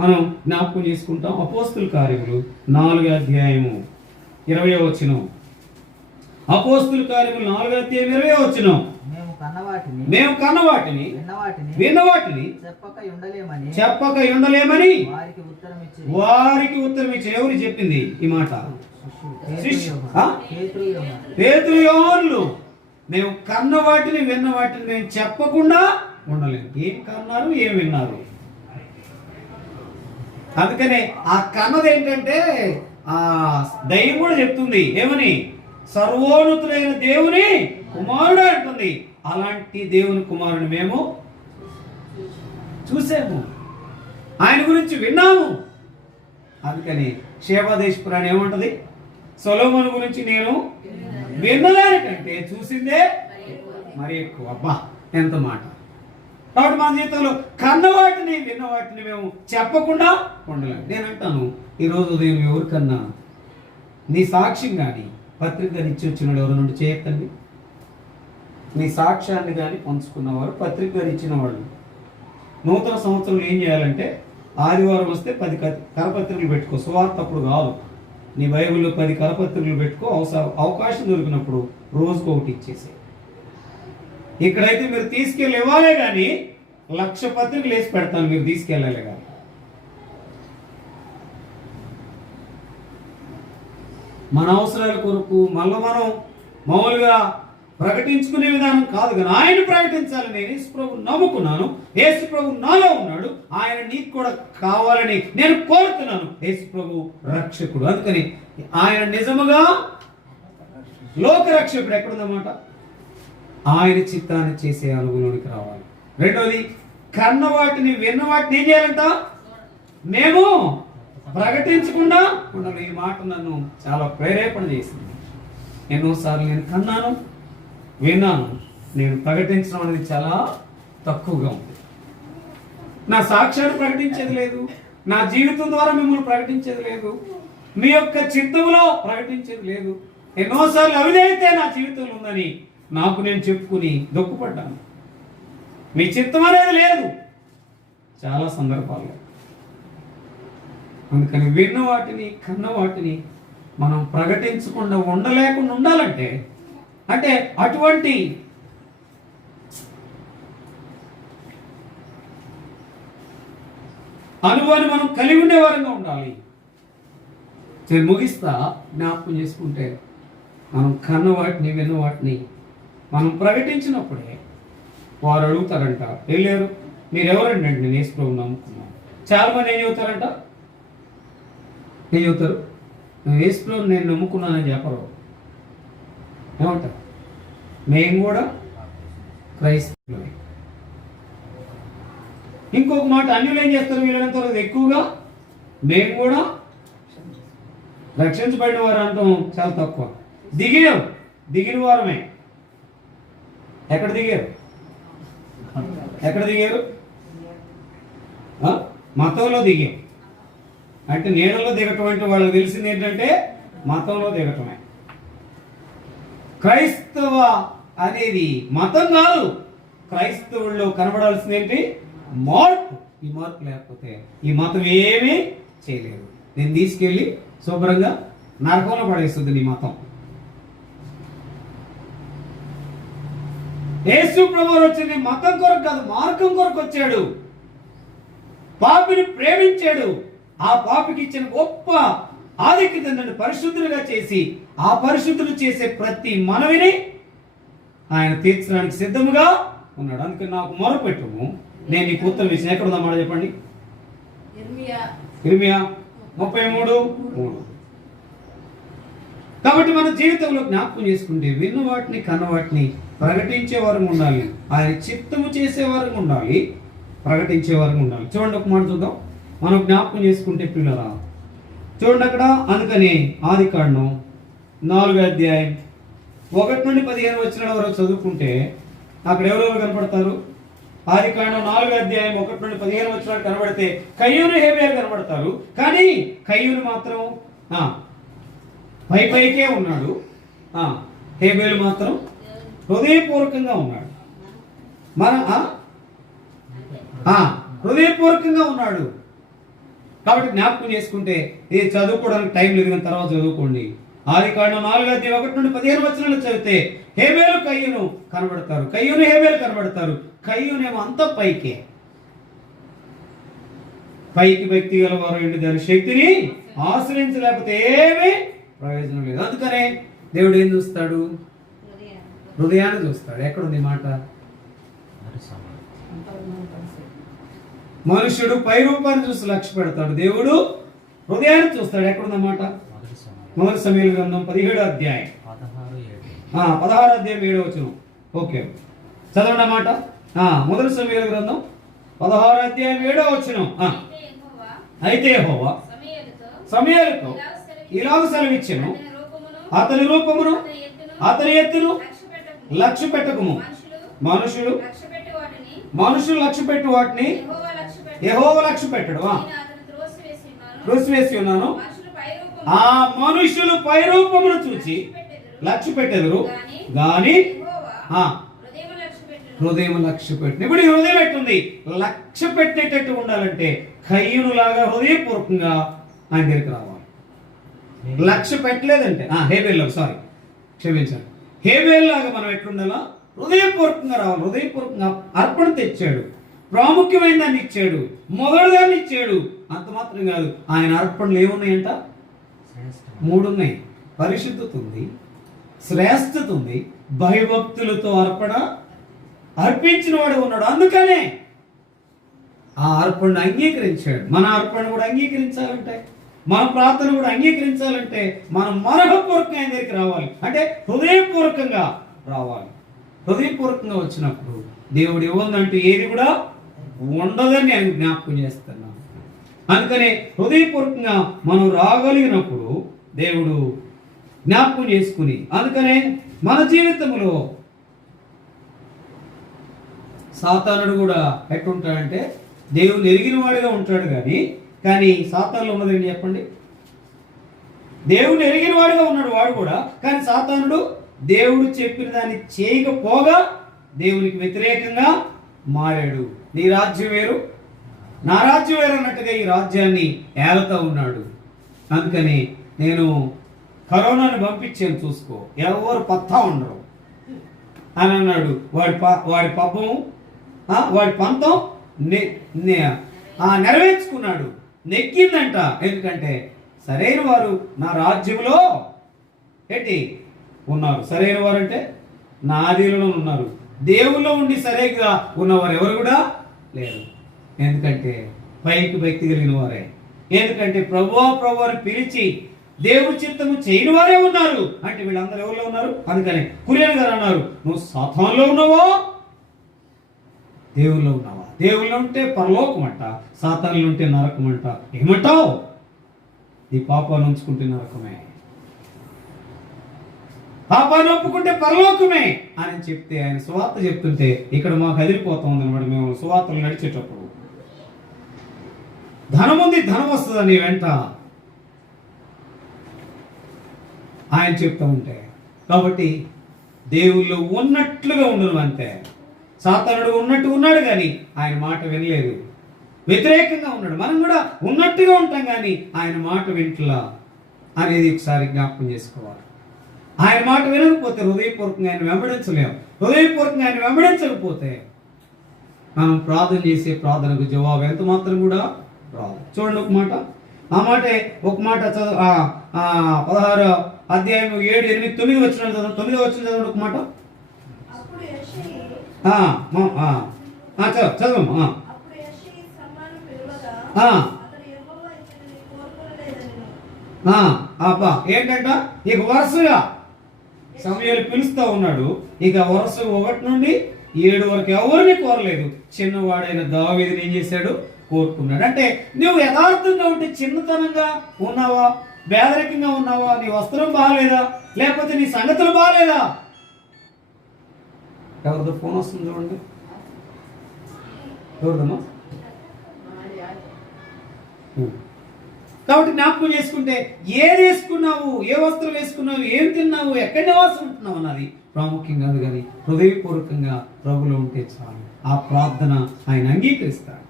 మనం జ్ఞాపకం చేసుకుంటాం. అపోస్తుల కార్యములు 4వ అధ్యాయము 20వ వచనం. అపోస్తుల కార్యములు 4వ అధ్యాయం 20వ వచనం. మేము కన్నవాటిని విన్నవాటిని చెప్పక ఉండలేమని వారికి ఉత్తరం ఇచ్చి. ఎవరు చెప్పింది ఈ మాట? పేతురు యోహానులు. మేము కన్న వాటిని విన్న వాటిని మేము చెప్పకుండా ఉండలేము. ఏం కన్నారు, ఏం విన్నారు? అందుకనే ఆ కన్నది ఏంటంటే ఆ దైవం కూడా చెప్తుంది ఏమని? సర్వోన్నతుడైన దేవుని కుమారుడు అంటుంది. అలాంటి దేవుని కుమారుని మేము చూసాము, ఆయన గురించి విన్నాము. అందుకని శేబాదేశపురాణి ఏమంటది? సొలొమోను గురించి నేను విన్నదానికంటే చూసిందే మరి ఎక్కువ. అబ్బా ఎంత మాట! కాబట్టి మన జీవితంలో కన్నవాటిని విన్నవాటిని మేము చెప్పకుండా ఉండలేము. నేను అంటాను, ఈరోజు ఉదయం ఎవరికన్నా నీ సాక్ష్యం కానీ పత్రిక కానీ ఇచ్చి వచ్చిన ఎవరి నుండి చేయొద్దండి. నీ సాక్ష్యాన్ని కానీ పంచుకున్నవారు, పత్రిక గారు ఇచ్చిన వాళ్ళు నూతన సంవత్సరంలో ఏం చేయాలంటే ఆదివారం వస్తే 10 కరపత్రికలు పెట్టుకో. సువార్త అప్పుడు కాదు, నీ బైబిల్లో 10 కరపత్రికలు పెట్టుకో. అవకాశం దొరికినప్పుడు రోజుకు ఒకటి ఇచ్చేసే. ఇక్కడైతే మీరు తీసుకెళ్ళి ఇవ్వాలే కానీ 1,00,000 పత్రికలు వేసి పెడతాను, మీరు తీసుకెళ్ళాలి కానీ. మన అవసరాల కొరకు మళ్ళీ మనం మామూలుగా ప్రకటించుకునే విధానం కాదు కానీ ఆయన ప్రకటించాలి. నేను యేసు ప్రభు నమ్ముకున్నాను, యేసు ప్రభు నాలో ఉన్నాడు, ఆయన నీకు కూడా కావాలని నేను కోరుతున్నాను. యేసు ప్రభు రక్షకుడు. అందుకని ఆయన నిజముగా లోకరక్షకుడు. ఎక్కడుందన్నమాట? ఆయన చిత్తాన్ని చేసే అనుభవంలోనికి రావాలి. రెండోది, కన్న వాటిని విన్న వాటిని ఏం చేయాలంట? మేము ప్రకటించకుండా ఉండాలి. ఈ మాట నన్ను చాలా ప్రేరేపణ చేసింది. ఎన్నోసార్లు నేను కన్నాను, విన్నాను, నేను ప్రకటించడం అనేది చాలా తక్కువగా ఉంది. నా సాక్ష్యాన్ని ప్రకటించేది లేదు, నా జీవితం ద్వారా మిమ్మల్ని ప్రకటించేది లేదు, మీ యొక్క చిత్తంలో ప్రకటించేది లేదు. ఎన్నోసార్లు అవిధేయతే నా జీవితంలో ఉందని నాకు నేను చెప్పుకుని దుఃఖపడ్డాను. మీ చిత్తం అనేది లేదు చాలా సందర్భాల్లో. అందుకని విన్న వాటిని కన్న వాటిని మనం ప్రకటించకుండా ఉండలేకుండా ఉండాలంటే, అంటే అటువంటి అనుభవాన్ని మనం కలిగి ఉండే వారంగా ఉండాలి. నేను ముగిస్తా. జ్ఞాపకం చేసుకుంటే మనం కన్న వాటిని విన్న వాటిని మనం ప్రకటించినప్పుడే వారు అడుగుతారంట, వెళ్ళారు మీరెవరండి? అంటే నేను యేసు ప్రభువుని నమ్ముకున్నాను. చాలా మంది ఏం చెబుతారంట? ఏం చెబుతారు? నేను యేసు ప్రభువుని నేను నమ్ముకున్నానని చెప్పరు. ఏమంటారు? మేము కూడా క్రైస్తవులమే. ఇంకొక మాట, అన్యులు ఏం చేస్తారు? వీళ్ళంత ఎక్కువగా మేము కూడా రక్షించబడిన వారు అంటాం చాలా తక్కువ. దిగిన వారమే. ఎక్కడ దిగారు? మతంలో దిగాం. అంటే నీడలో దిగటం అంటే వాళ్ళకి తెలిసింది ఏంటంటే మతంలో దిగటమే. క్రైస్తవ అనేది మతం కాదు. క్రైస్తవుల్లో కనబడాల్సింది ఏంటి? మార్పు. ఈ మార్పు లేకపోతే ఈ మతం ఏమీ చేయలేదు. నేను తీసుకెళ్ళి శుభ్రంగా నరకంలో పడేస్తుంది నీ మతం. యేసు ప్రభువు వచ్చింది మతం కొరకు కాదు, మార్గం కొరకు వచ్చాడు. పాపిని ప్రేమించాడు. ఆ పాపికి ఇచ్చిన గొప్ప ఆధిక్యత నన్ను పరిశుద్ధులుగా చేసి ఆ పరిశుద్ధులు చేసే ప్రతి మనవిని ఆయన తీర్చడానికి సిద్ధముగా ఉన్నాడు. అందుకని నాకు మొరపెట్టుము, నేను నీకు ఉత్తరం ఇచ్చిన. ఎక్కడ ఉందా మాట చెప్పండి? ఇర్మియా 33:3. కాబట్టి మన జీవితంలో జ్ఞాపకం చేసుకుంటే విన్న వాటిని కన్న వాటిని ప్రకటించే వారు ఉండాలి. ఆయన చిత్తము చేసే వారు ఉండాలి, ప్రకటించే వారు ఉండాలి. చూడండి ఒక మాట చూద్దాం. మనం జ్ఞాపకం చేసుకుంటే పిల్లరా చూడండి అక్కడ. అందుకని ఆదికాండం 4వ అధ్యాయం 1 నుండి 15 వచనాల వరకు చదువుకుంటే అక్కడ ఎవరెవరు కనపడతారు? ఆదికాండం 4:1-15 కనబడితే కయ్యూను హేబేలు కనబడతారు. కానీ కయ్యూను మాత్రం పైకే ఉన్నాడు, హేబేలు మాత్రం హృదయపూర్వకంగా ఉన్నాడు. హృదయపూర్వకంగా ఉన్నాడు. కాబట్టి జ్ఞాపకం చేసుకుంటే ఇది చదువుకోవడానికి టైం లేదు, కానీ తర్వాత చదువుకోండి. ఆదికాండం 4:1-15 చదివితే హేబేలు కయ్యూను కనబడతారు, కయ్యూను హేబేలు కనబడతారు. కయ్యూనేమో అంత పైకి వ్యక్తి గల వారు ఏంటి, దాని శక్తిని ఆశ్రయించలేకపోతే ఏమీ ప్రయోజనం లేదు. అందుకనే దేవుడు ఏం చూస్తాడు? హృదయాన్ని చూస్తాడు. ఎక్కడుంది మాట? మనుష్యుడు పై రూపాన్ని చూసి లక్ష్య పెడతాడు, దేవుడు హృదయాన్ని చూస్తాడు. ఎక్కడుందన్నమాట? మొదటి సమూయేలు గ్రంథం 16:7. ఓకే, చదవండి అన్నమాట. మొదటి సమూయేలు గ్రంథం 16:7. అయితే యెహోవా సమూయేలుతో ఇలాగ సెలవిచ్చెను, అతని రూపమును అతని ఎత్తును లక్ష్య పెట్టకుము. మనుషులు లక్ష్య పెట్టి వాటిని యెహోవా లక్ష్య పెట్టడు. త్రోసివేసి ఉన్నాను. ఆ మనుషులు పై రూపమును చూచి లక్ష్య పెట్టెదరు, గాని హృదయం లక్ష్య పెట్టిన. ఇప్పుడు ఈ హృదయం ఎట్టుంది? లక్ష్య పెట్టేటట్టు ఉండాలంటే కయ్యూను లాగా హృదయపూర్వకంగా ఆయన దగ్గరికి రావాలి. లక్ష్య పెట్టలేదంటే క్షమించండి, హేబేలు లాగా మనం ఎట్లుండాలా? హృదయపూర్వకంగా రావాలి. హృదయపూర్వకంగా అర్పణ తెచ్చాడు, ప్రాముఖ్యమైన దాన్ని ఇచ్చాడు, మొదటి దాన్ని ఇచ్చాడు. అంత మాత్రం కాదు, ఆయన అర్పణలు ఏమున్నాయంట? 3 ఉన్నాయి. పరిశుద్ధత ఉంది, శ్రేష్టత ఉంది, భయభక్తులతో అర్పించిన వాడు ఉన్నాడు. అందుకనే ఆ అర్పణను అంగీకరించాడు. మన అర్పణ కూడా అంగీకరించాలంటే, మన ప్రార్థన కూడా అంగీకరించాలంటే మనం మనఃపూర్వకంగా ఆయన దగ్గరికి రావాలి. అంటే హృదయపూర్వకంగా రావాలి. హృదయపూర్వకంగా వచ్చినప్పుడు దేవుడు ఇవ్వందంటూ ఏది కూడా ఉండదని నేను జ్ఞాపకం చేస్తున్నాను. అందుకనే హృదయపూర్వకంగా మనం రాగలిగినప్పుడు దేవుడు జ్ఞాపకం చేసుకుని, అందుకనే మన జీవితంలో సాతానుడు కూడా ఎట్టుంటాడంటే దేవుని ఎరిగిన వాడిగా ఉంటాడు. కానీ సాతానులో ఉన్నది చెప్పండి, దేవుని ఎరిగిన వాడిగా ఉన్నాడు వాడు కూడా. కానీ సాతానుడు దేవుడు చెప్పిన దాన్ని చేయకపోగా దేవునికి వ్యతిరేకంగా మారాడు. నీ రాజ్యం వేరు, నా రాజ్యం వేరు అన్నట్టుగా ఈ రాజ్యాన్ని ఏలుతా ఉన్నాడు. అందుకని నేను కరోనాను పంపించాను, చూసుకో, ఎవరు పత్తా ఉండరు అని అన్నాడు. వాడి పబ్బం, వాడి పంతం నెరవేర్చుకున్నాడు, నెక్కిందంట. ఎందుకంటే సరైన వారు నా రాజ్యంలో ఉన్నారు. సరైన వారు అంటే నా ఆదిలో ఉన్నారు. దేవుల్లో ఉండి సరిగ్గా ఉన్నవారు ఎవరు కూడా లేరు. ఎందుకంటే పైకి వ్యక్తి కలిగిన వారే. ఎందుకంటే ప్రభు అని పిలిచి దేవుడి చిత్తము చేయని వారే ఉన్నారు. అంటే వీళ్ళందరూ ఎవరిలో ఉన్నారు? అందుకని కురియన్ గారు అన్నారు, నువ్వు సాతానులో ఉన్నావో దేవుల్లో ఉన్నావా? దేవుల్లో ఉంటే పరలోకం అంట, సాతానులో ఉంటే నరకం అంట. ఏమంటావు? ఈ పాపాన్ని ఉంచుకుంటే నరకమే, పాపాన్ని ఒప్పుకుంటే పరలోకమే అని చెప్తే, ఆయన సువార్త చెప్తుంటే ఇక్కడ మాకు అదిరిపోతా ఉందన్నమాట. మేము సువార్తలు నడిచేటప్పుడు ధనం ఉంది, ధనం వస్తుందని వెంట ఆయన చెప్తూ ఉంటే. కాబట్టి దేవుళ్ళు ఉన్నట్లుగా ఉండను అంతే. సాతానుడు ఉన్నట్టు ఉన్నాడు కానీ ఆయన మాట వినలేదు, వ్యతిరేకంగా ఉన్నాడు. మనం కూడా ఉన్నట్టుగా ఉంటాం కానీ ఆయన మాట వింటలా అనేది ఒకసారి జ్ఞాపకం చేసుకోవాలి. ఆయన మాట వినకపోతే హృదయపూర్వకంగా ఆయన వెంబడించలేము. హృదయపూర్వకంగా ఆయన వెంబడించకపోతే మనం ప్రార్థన చేసే ప్రార్థనకు జవాబు ఎంత మాత్రం కూడా రాదు. చూడండి ఒక మాట, ఆ మాటే ఒక మాట 16 అధ్యాయం 7, 8, 9 వచ్చిన చదవండి ఒక మాట. చదవమ్మా. ఏంటంట, ఇక వరుసగా సమయాలు పిలుస్తూ ఉన్నాడు. ఇక వరుస 1 నుండి 7 వరకు ఎవరిని కోరలేదు. చిన్నవాడైన దావీదుని ఏం చేశాడు? కోరుకున్నాడు. అంటే నువ్వు యథార్థంగా ఉంటే, చిన్నతనంగా ఉన్నావా, పేదరికంగా ఉన్నావా, నీ వస్త్రం బాగాలేదా, లేకపోతే నీ సంగతులు బాగాలేదా, ఎవరిదో ఫోన్ వస్తుంది చూడండి. ఎవరిదమ్మా? కాబట్టి జ్ఞాపకం చేసుకుంటే ఏది వేసుకున్నావు, ఏ వస్త్రం వేసుకున్నావు, ఏం తిన్నావు, ఎక్కడ నివాసం ఉంటున్నావు అన్నది ప్రాముఖ్యం కాదు. కానీ హృదయపూర్వకంగా ప్రభులో ఉంటే చాలు. ఆ ప్రార్థన ఆయన అంగీకరిస్తాడు.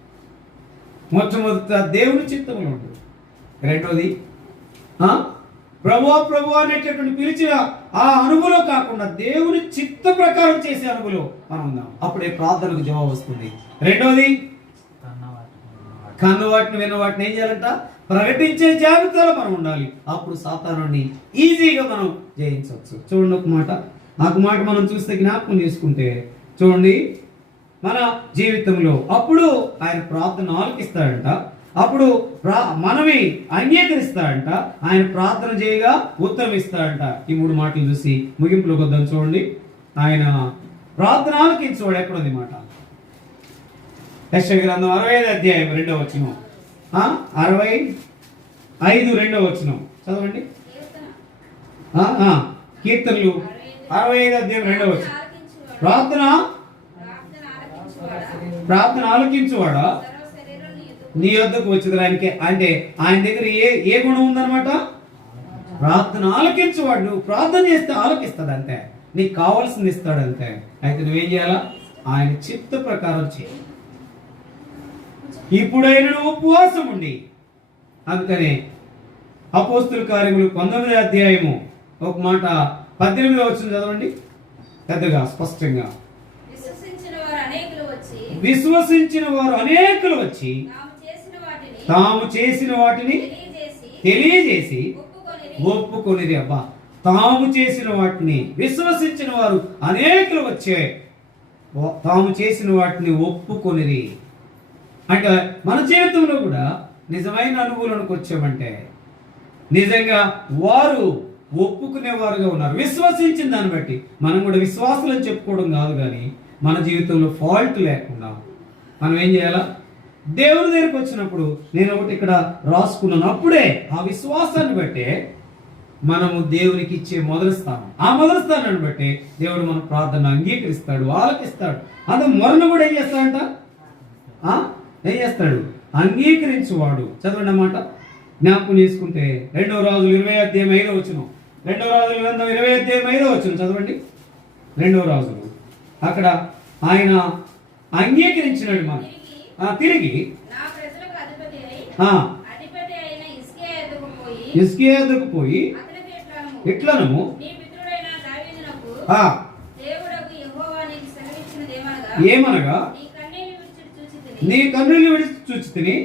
మొట్టమొదట దేవుని చిత్తంలో ఉంటుంది. రెండోది ప్రభువా ప్రభువా అనేటటువంటి పిలిచిన ఆ అనుభవం కాకుండా దేవుని చిత్త ప్రకారం చేసే అనుభవం మనం ఉందాం. అప్పుడే ప్రార్థనకు జవాబు వస్తుంది. రెండోది కన్ను వాటిని విన్న వాటిని ఏం చేయాలంట? ప్రకటించే జాబితాలో మనం ఉండాలి. అప్పుడు సాతానుని ఈజీగా మనం జయించవచ్చు. చూడండి ఒక మాట మనం చూస్తే జ్ఞాపకం చేసుకుంటే చూడండి, మన జీవితంలో అప్పుడు ఆయన ప్రార్థన ఆలకిస్తాడంట. అప్పుడు మనమే అంగీకరిస్తాడంట. ఆయన ప్రార్థన చేయగా ఉత్తరం ఇస్తాడంట. ఈ 3 మాటలు చూసి ముగింపులోకి వద్దాం. చూడండి, ఆయన ప్రార్థన ఆలకించేవాడు. ఎక్కడుంది మాట? యెషయా గ్రంథం 65 అధ్యాయం 2వ వచనం. 65 2వ వచనం చదవండి. కీర్తనలు 65 అధ్యాయం 2వ వచనం. ప్రార్థన ఆలకించువాడా నీ వద్దకు వచ్చేది. ఆయనకి అంటే ఆయన దగ్గర ఏ గుణం ఉందన్నమాట? ప్రార్థన ఆలకించువాడు. నువ్వు ప్రార్థన చేస్తే ఆలకిస్తాడు అంతే. నీకు కావాల్సింది ఇస్తాడు అంతే. అయితే నువ్వేం చేయాలా? ఆయన చిత్త ప్రకారం చేయి. ఇప్పుడైనా నువ్వు ఉపవాసం ఉండి. అందుకనే అపోస్తుల కార్యములు 19వ అధ్యాయము ఒక మాట 18వ వచనం చదవండి పెద్దగా స్పష్టంగా. విశ్వసించిన వారు అనేకులు వచ్చి తాము చేసిన వాటిని తెలియజేసి ఒప్పుకొనిది. అబ్బా, తాము చేసిన వాటిని విశ్వసించిన వారు అనేకులు వచ్చే తాము చేసిన వాటిని ఒప్పుకొనిది. అంటే మన జీవితంలో కూడా నిజమైన అనుభవాలకు వచ్చామంటే నిజంగా వారు ఒప్పుకునేవారుగా ఉన్నారు. విశ్వసించిన దాన్ని బట్టి మనం కూడా విశ్వాసులను చెప్పుకోవడం కాదు, కానీ మన జీవితంలో ఫాల్ట్ లేకుండా మనం ఏం చేయాలా? దేవుని దగ్గరికి వచ్చినప్పుడు నేను ఒకటి ఇక్కడ రాసుకున్నాను. అప్పుడే ఆ విశ్వాసాన్ని బట్టే మనము దేవునికి ఇచ్చే మొదటి స్థానం. ఆ మొదటి స్థానాన్ని బట్టి దేవుడు మన ప్రార్థన అంగీకరిస్తాడు, ఆలకిస్తాడు. అందుకు మొరను కూడా ఏం చేస్తాడంట? ఏం చేస్తాడు? అంగీకరించువాడు. చదవండి అన్నమాట. జ్ఞాపకం చేసుకుంటే 2వ రాజులు 20వ అధ్యాయం 5వ వచనం. 2వ రాజుల గ్రంథం 20వ అధ్యాయం 5వ వచనం చదవండి. 2వ రాజులు అక్కడ ఆయన అంగీకరించినాడు. మన తిరిగి హిజ్కియా ఎద్దుకు పోయి ఇట్లను ఏమనగా నీ కన్నీళ్లు విడిచి చూచితిని,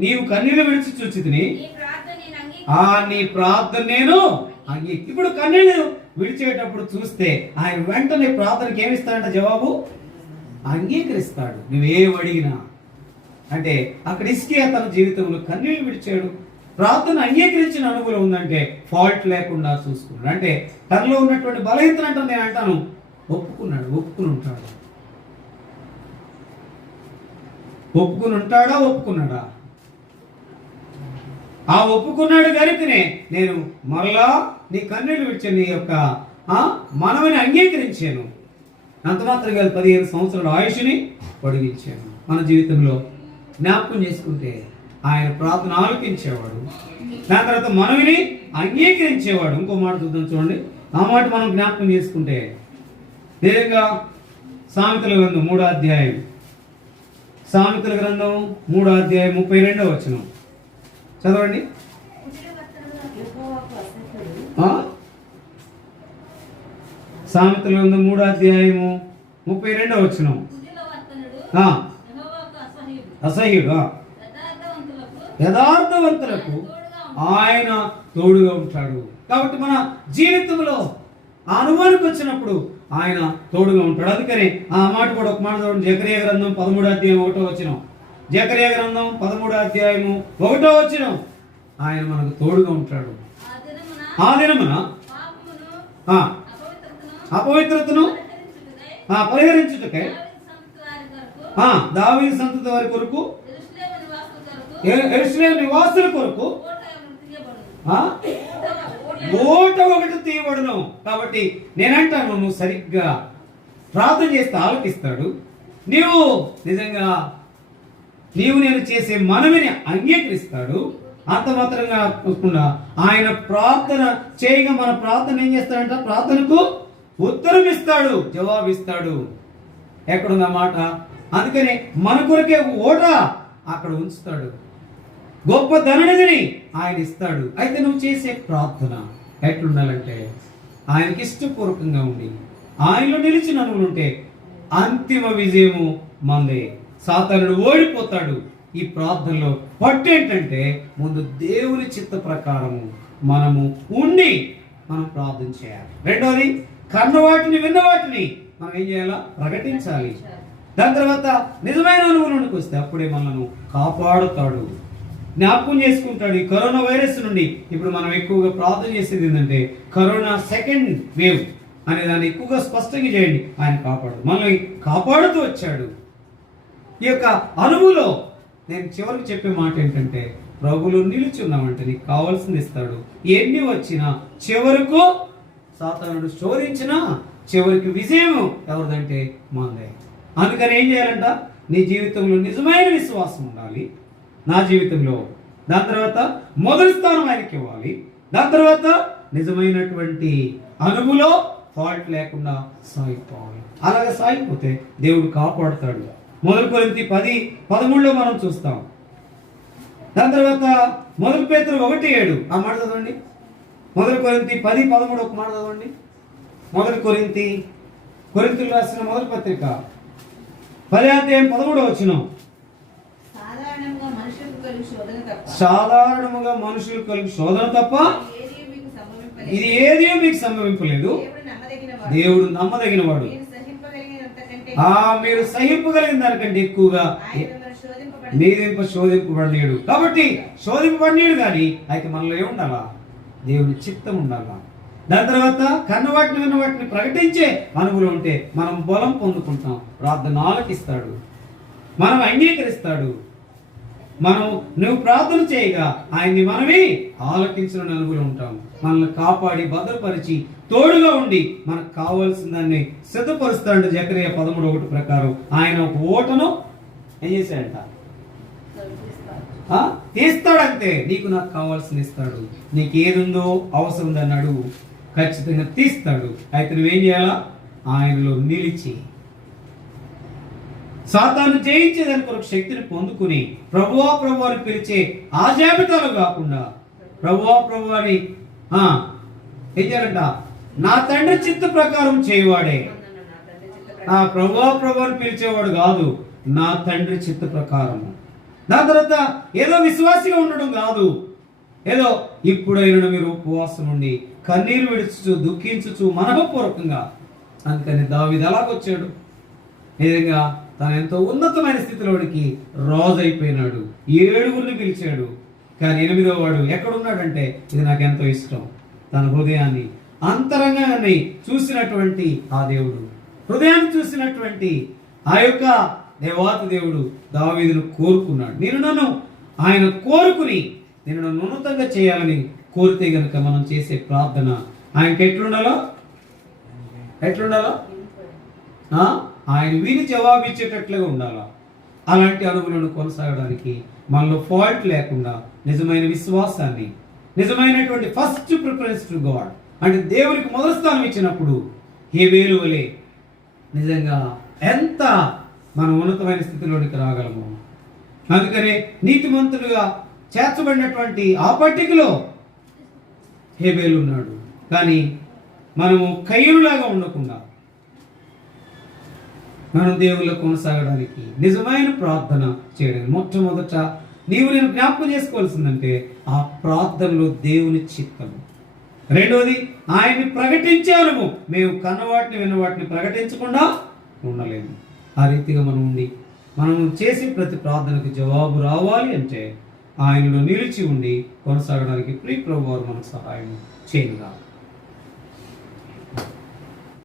నీవు కన్నీళ్లు విడిచి చూచితిని, నీ ప్రార్థన నేను ఇప్పుడు కన్నీళ్లు విడిచేటప్పుడు చూస్తే ఆయన వెంటనే ప్రార్థనకి ఏమిస్తాడంట? జవాబు అంగీకరిస్తాడు. నువ్వేం అడిగినా. అంటే అక్కడ హిజ్కియా తన జీవితంలో కన్నీళ్లు విడిచాడు. ప్రార్థన అంగీకరించిన అనుభవం ఉందంటే ఫాల్ట్ లేకుండా చూసుకున్నాడు. అంటే తనలో ఉన్నటువంటి బలహీనతను అంటే నేను అంటాను ఒప్పుకుని ఒప్పుకున్నాడా? ఆ ఒప్పుకున్నాడు కనుకనే నేను మరలా నీ కన్నీళ్లు విడిచాను, నీ యొక్క మనవిని అంగీకరించాను. అంత మాత్రం కాదు, 15 సంవత్సరాల ఆయుష్ని పొడిగించాను. మన జీవితంలో జ్ఞాపకం చేసుకుంటే ఆయన ప్రార్థన ఆలకించేవాడు, దాని తర్వాత మనవిని అంగీకరించేవాడు. ఇంకో మాట చూద్దాం చూడండి. ఆ మాట మనం జ్ఞాపకం చేసుకుంటే నేరుగా సామెతల గ్రంథం 3వ అధ్యాయం 3వ అధ్యాయం 32వ వచనం చదవండి. సామెతల గ్రంథం 3వ అధ్యాయము 32వ వచనం. అసహ్యుడు యథార్థవంతులకు ఆయన తోడుగా ఉంటాడు. కాబట్టి మన జీవితంలో ఆ అనుభవానికి వచ్చినప్పుడు ఆయన తోడుగా ఉంటాడు. అందుకని ఆ మాట కూడా ఒక మాట చూడండి. జకరియా గ్రంథం 13వ అధ్యాయం 1వ వచనం. జకరియా గ్రంథం 13వ అధ్యాయము 1వ వచనం. ఆయన మనకు తోడుగా ఉంటాడు. ఆ దినమున అపవిత్రతను పరిహరించుటకై దావీదు సంతతి వారి కొరకు, యెరూషలేము నివాసుల కొరకు ఓట ఒకటి తీయబడును. కాబట్టి నేనంటాను, నువ్వు సరిగ్గా ప్రార్థన చేస్తే ఆలకిస్తాడు. నీవు నిజంగా నేను చేసే మనవిని అంగీకరిస్తాడు. అంత మాత్రంగా కాకుండా ఆయన ప్రార్థన చేయగా మన ప్రార్థన ఏం చేస్తాడంట? ప్రార్థనకు ఉత్తరం ఇస్తాడు, జవాబిస్తాడు. ఎక్కడుందా మాట? అందుకని మన కొరకే ఓట అక్కడ ఉంచుతాడు. గొప్ప ధననిధిని ఆయన ఇస్తాడు. అయితే నువ్వు చేసే ప్రార్థన ఎట్లుండాలంటే ఆయనకి ఇష్టపూర్వకంగా ఉండి ఆయనలో నిలిచిన ఉంటే అంతిమ విజయము మందే. సాతానుడు ఓడిపోతాడు. ఈ ప్రార్థనలో పట్టు ఏంటంటే ముందు దేవుని చిత్త ప్రకారము మనము ఉండి మనం ప్రార్థన చేయాలి. రెండోది, కన్న వాటిని విన్న వాటిని మనం ఏం చేయాలా? ప్రకటించాలి. దాని తర్వాత నిజమైన అనుభవంలోకి వస్తే అప్పుడే మనల్ని కాపాడుతాడు, జ్ఞాపకం చేసుకుంటాడు. ఈ కరోనా వైరస్ నుండి ఇప్పుడు మనం ఎక్కువగా ప్రార్థన చేసేది ఏంటంటే కరోనా సెకండ్ వేవ్ అనే దాన్ని ఎక్కువగా స్పష్టంగా చేయండి. ఆయన మనల్ని కాపాడుతూ వచ్చాడు. ఈ యొక్క అనుభవంలో నేను చివరికి చెప్పే మాట ఏంటంటే ప్రభువులో నిలుచున్నామంటే నీకు కావాల్సింది ఇస్తాడు. ఎన్ని వచ్చినా చివరకు సాతానుడు శోధించినా చివరికి విజయం ఎవరిదంటే మనదే. అందుకని ఏం చేయాలంట? నీ జీవితంలో నిజమైన విశ్వాసం ఉండాలి. నా జీవితంలో దాని తర్వాత మొదటి స్థానం ఆయనకి ఇవ్వాలి. దాని తర్వాత నిజమైనటువంటి అనుభవంలో ఫాల్ట్ లేకుండా సాగిపోవాలి. అలాగే సాగిపోతే దేవుడు కాపాడుతాడు. 1 కొరింథీ 10:13 మనం చూస్తాం. దాని తర్వాత 1 పేతురు 1:7 ఆ మాట చదవండి. 1 కొరింథీ 10:13 ఒక మాట చదవండి. 1 కొరింథీయులకు రాసిన మొదటి పత్రిక 10:13 సాధారణముగా మనుషులు కలిగి శోధన తప్ప ఇది ఏది మీకు సంభవింపలేదు. దేవుడు నమ్మదగిన వాడు. మీరు సహింపగలిగిన దానికంటే ఎక్కువగా శోధింపబడినాడు. కాబట్టి శోధింపబడినాడు కానీ అయితే మనలో ఏముండాలా? దేవుని చిత్తం ఉండాలా. దాని తర్వాత కన్న వాటిని విన్న వాటిని ప్రకటించే అనుభవం ఉంటే మనం బలం పొందుకుంటాం. ప్రార్థన ఆలకిస్తాడు, మనం అంగీకరిస్తాడు. నువ్వు ప్రార్థన చేయగా ఆయన్ని మనమే ఆలకించిన అనుభవం ఉంటాం. మనల్ని కాపాడి భద్రపరిచి తోడుగా ఉండి మనకు కావాల్సిన దాన్ని సిద్ధపరుస్తాడు. జకరియా 13:1 ప్రకారం ఆయన ఒక ఓటను ఏం చేశాడంట? తీస్తాడంతే. నీకు నాకు కావాల్సింది ఇస్తాడు. నీకు ఏదుందో అవసరం ఉందని అడుగు, ఖచ్చితంగా తీస్తాడు. అయితే నువ్వేం చేయాలా? ఆయనలో నిలిచి సాతాను జయించేదాని కొరకు శక్తిని పొందుకుని ప్రభువా ప్రభు అని పిలిచే ఆ జాబితాలో కాకుండా ప్రభువా ప్రభు అని ఏం చేయాలంట? నా తండ్రి చిత్త ప్రకారం చేయవాడే. ప్రభువా ప్రభు అని పిలిచేవాడు కాదు, నా తండ్రి చిత్త ప్రకారం. దాని తర్వాత ఏదో విశ్వాసిగా ఉండడం కాదు, ఏదో ఇప్పుడైనా మీరు ఉపవాసం ఉండి కన్నీరు విడుచుచు దుఃఖించుచు మనఃపూర్వకంగా. అందుకని దావీదు ఎలాగొచ్చాడు? నిజంగా తను ఎంతో ఉన్నతమైన స్థితిలోనికి రాజు అయిపోయినాడు. 7 పిలిచాడు. కానీ 8వ వాడు ఎక్కడున్నాడంటే ఇది నాకు ఎంతో ఇష్టం. తన హృదయాన్ని అంతరంగాన్ని చూసినటువంటి ఆ దేవుడు, హృదయాన్ని చూసినటువంటి ఆ యొక్క దేవాతి దేవుడు దావీదును కోరుకున్నాడు. నన్ను ఆయన కోరుకుని నన్ను ఉన్నతంగా చేయాలని కోరితే గనుక మనం చేసే ప్రార్థన ఆయనకి ఎట్లుండాలో ఆయన విని జవాబిచ్చేటట్లుగా ఉండాలా. అలాంటి అనుభవాలను కొనసాగడానికి మనలో ఫాల్ట్ లేకుండా నిజమైన విశ్వాసాన్ని, నిజమైనటువంటి ఫస్ట్ ప్రిఫరెన్స్ టు గాడ్ అంటే దేవునికి మొదటి స్థానం ఇచ్చినప్పుడు హేబేలు వలె నిజంగా ఎంత మనం ఉన్నతమైన స్థితిలోనికి రాగలము. అందుకనే నీతిమంతులుగా చేర్చబడినటువంటి ఆ పట్టికలో హేబేలు ఉన్నాడు. కానీ మనము కయ్యూరులాగా ఉండకుండా మనం దేవుళ్ళ కొనసాగడానికి నిజమైన ప్రార్థన చేయడానికి మొట్టమొదట నేను జ్ఞాపకం చేసుకోవాల్సిందంటే ఆ ప్రార్థనలో దేవుని చిత్తము. రెండవది ఆయన్ని ప్రకటించాము. మేము కన్నవాటిని విన్నవాటిని ప్రకటించకుండా ఉండలేము. ఆ రీతిగా మనం చేసే ప్రతి ప్రార్థనకు జవాబు రావాలి అంటే ఆయనలో నిలిచి ఉండి కొనసాగడానికి ప్రియ ప్రభువు మనకు సహాయం చేయగా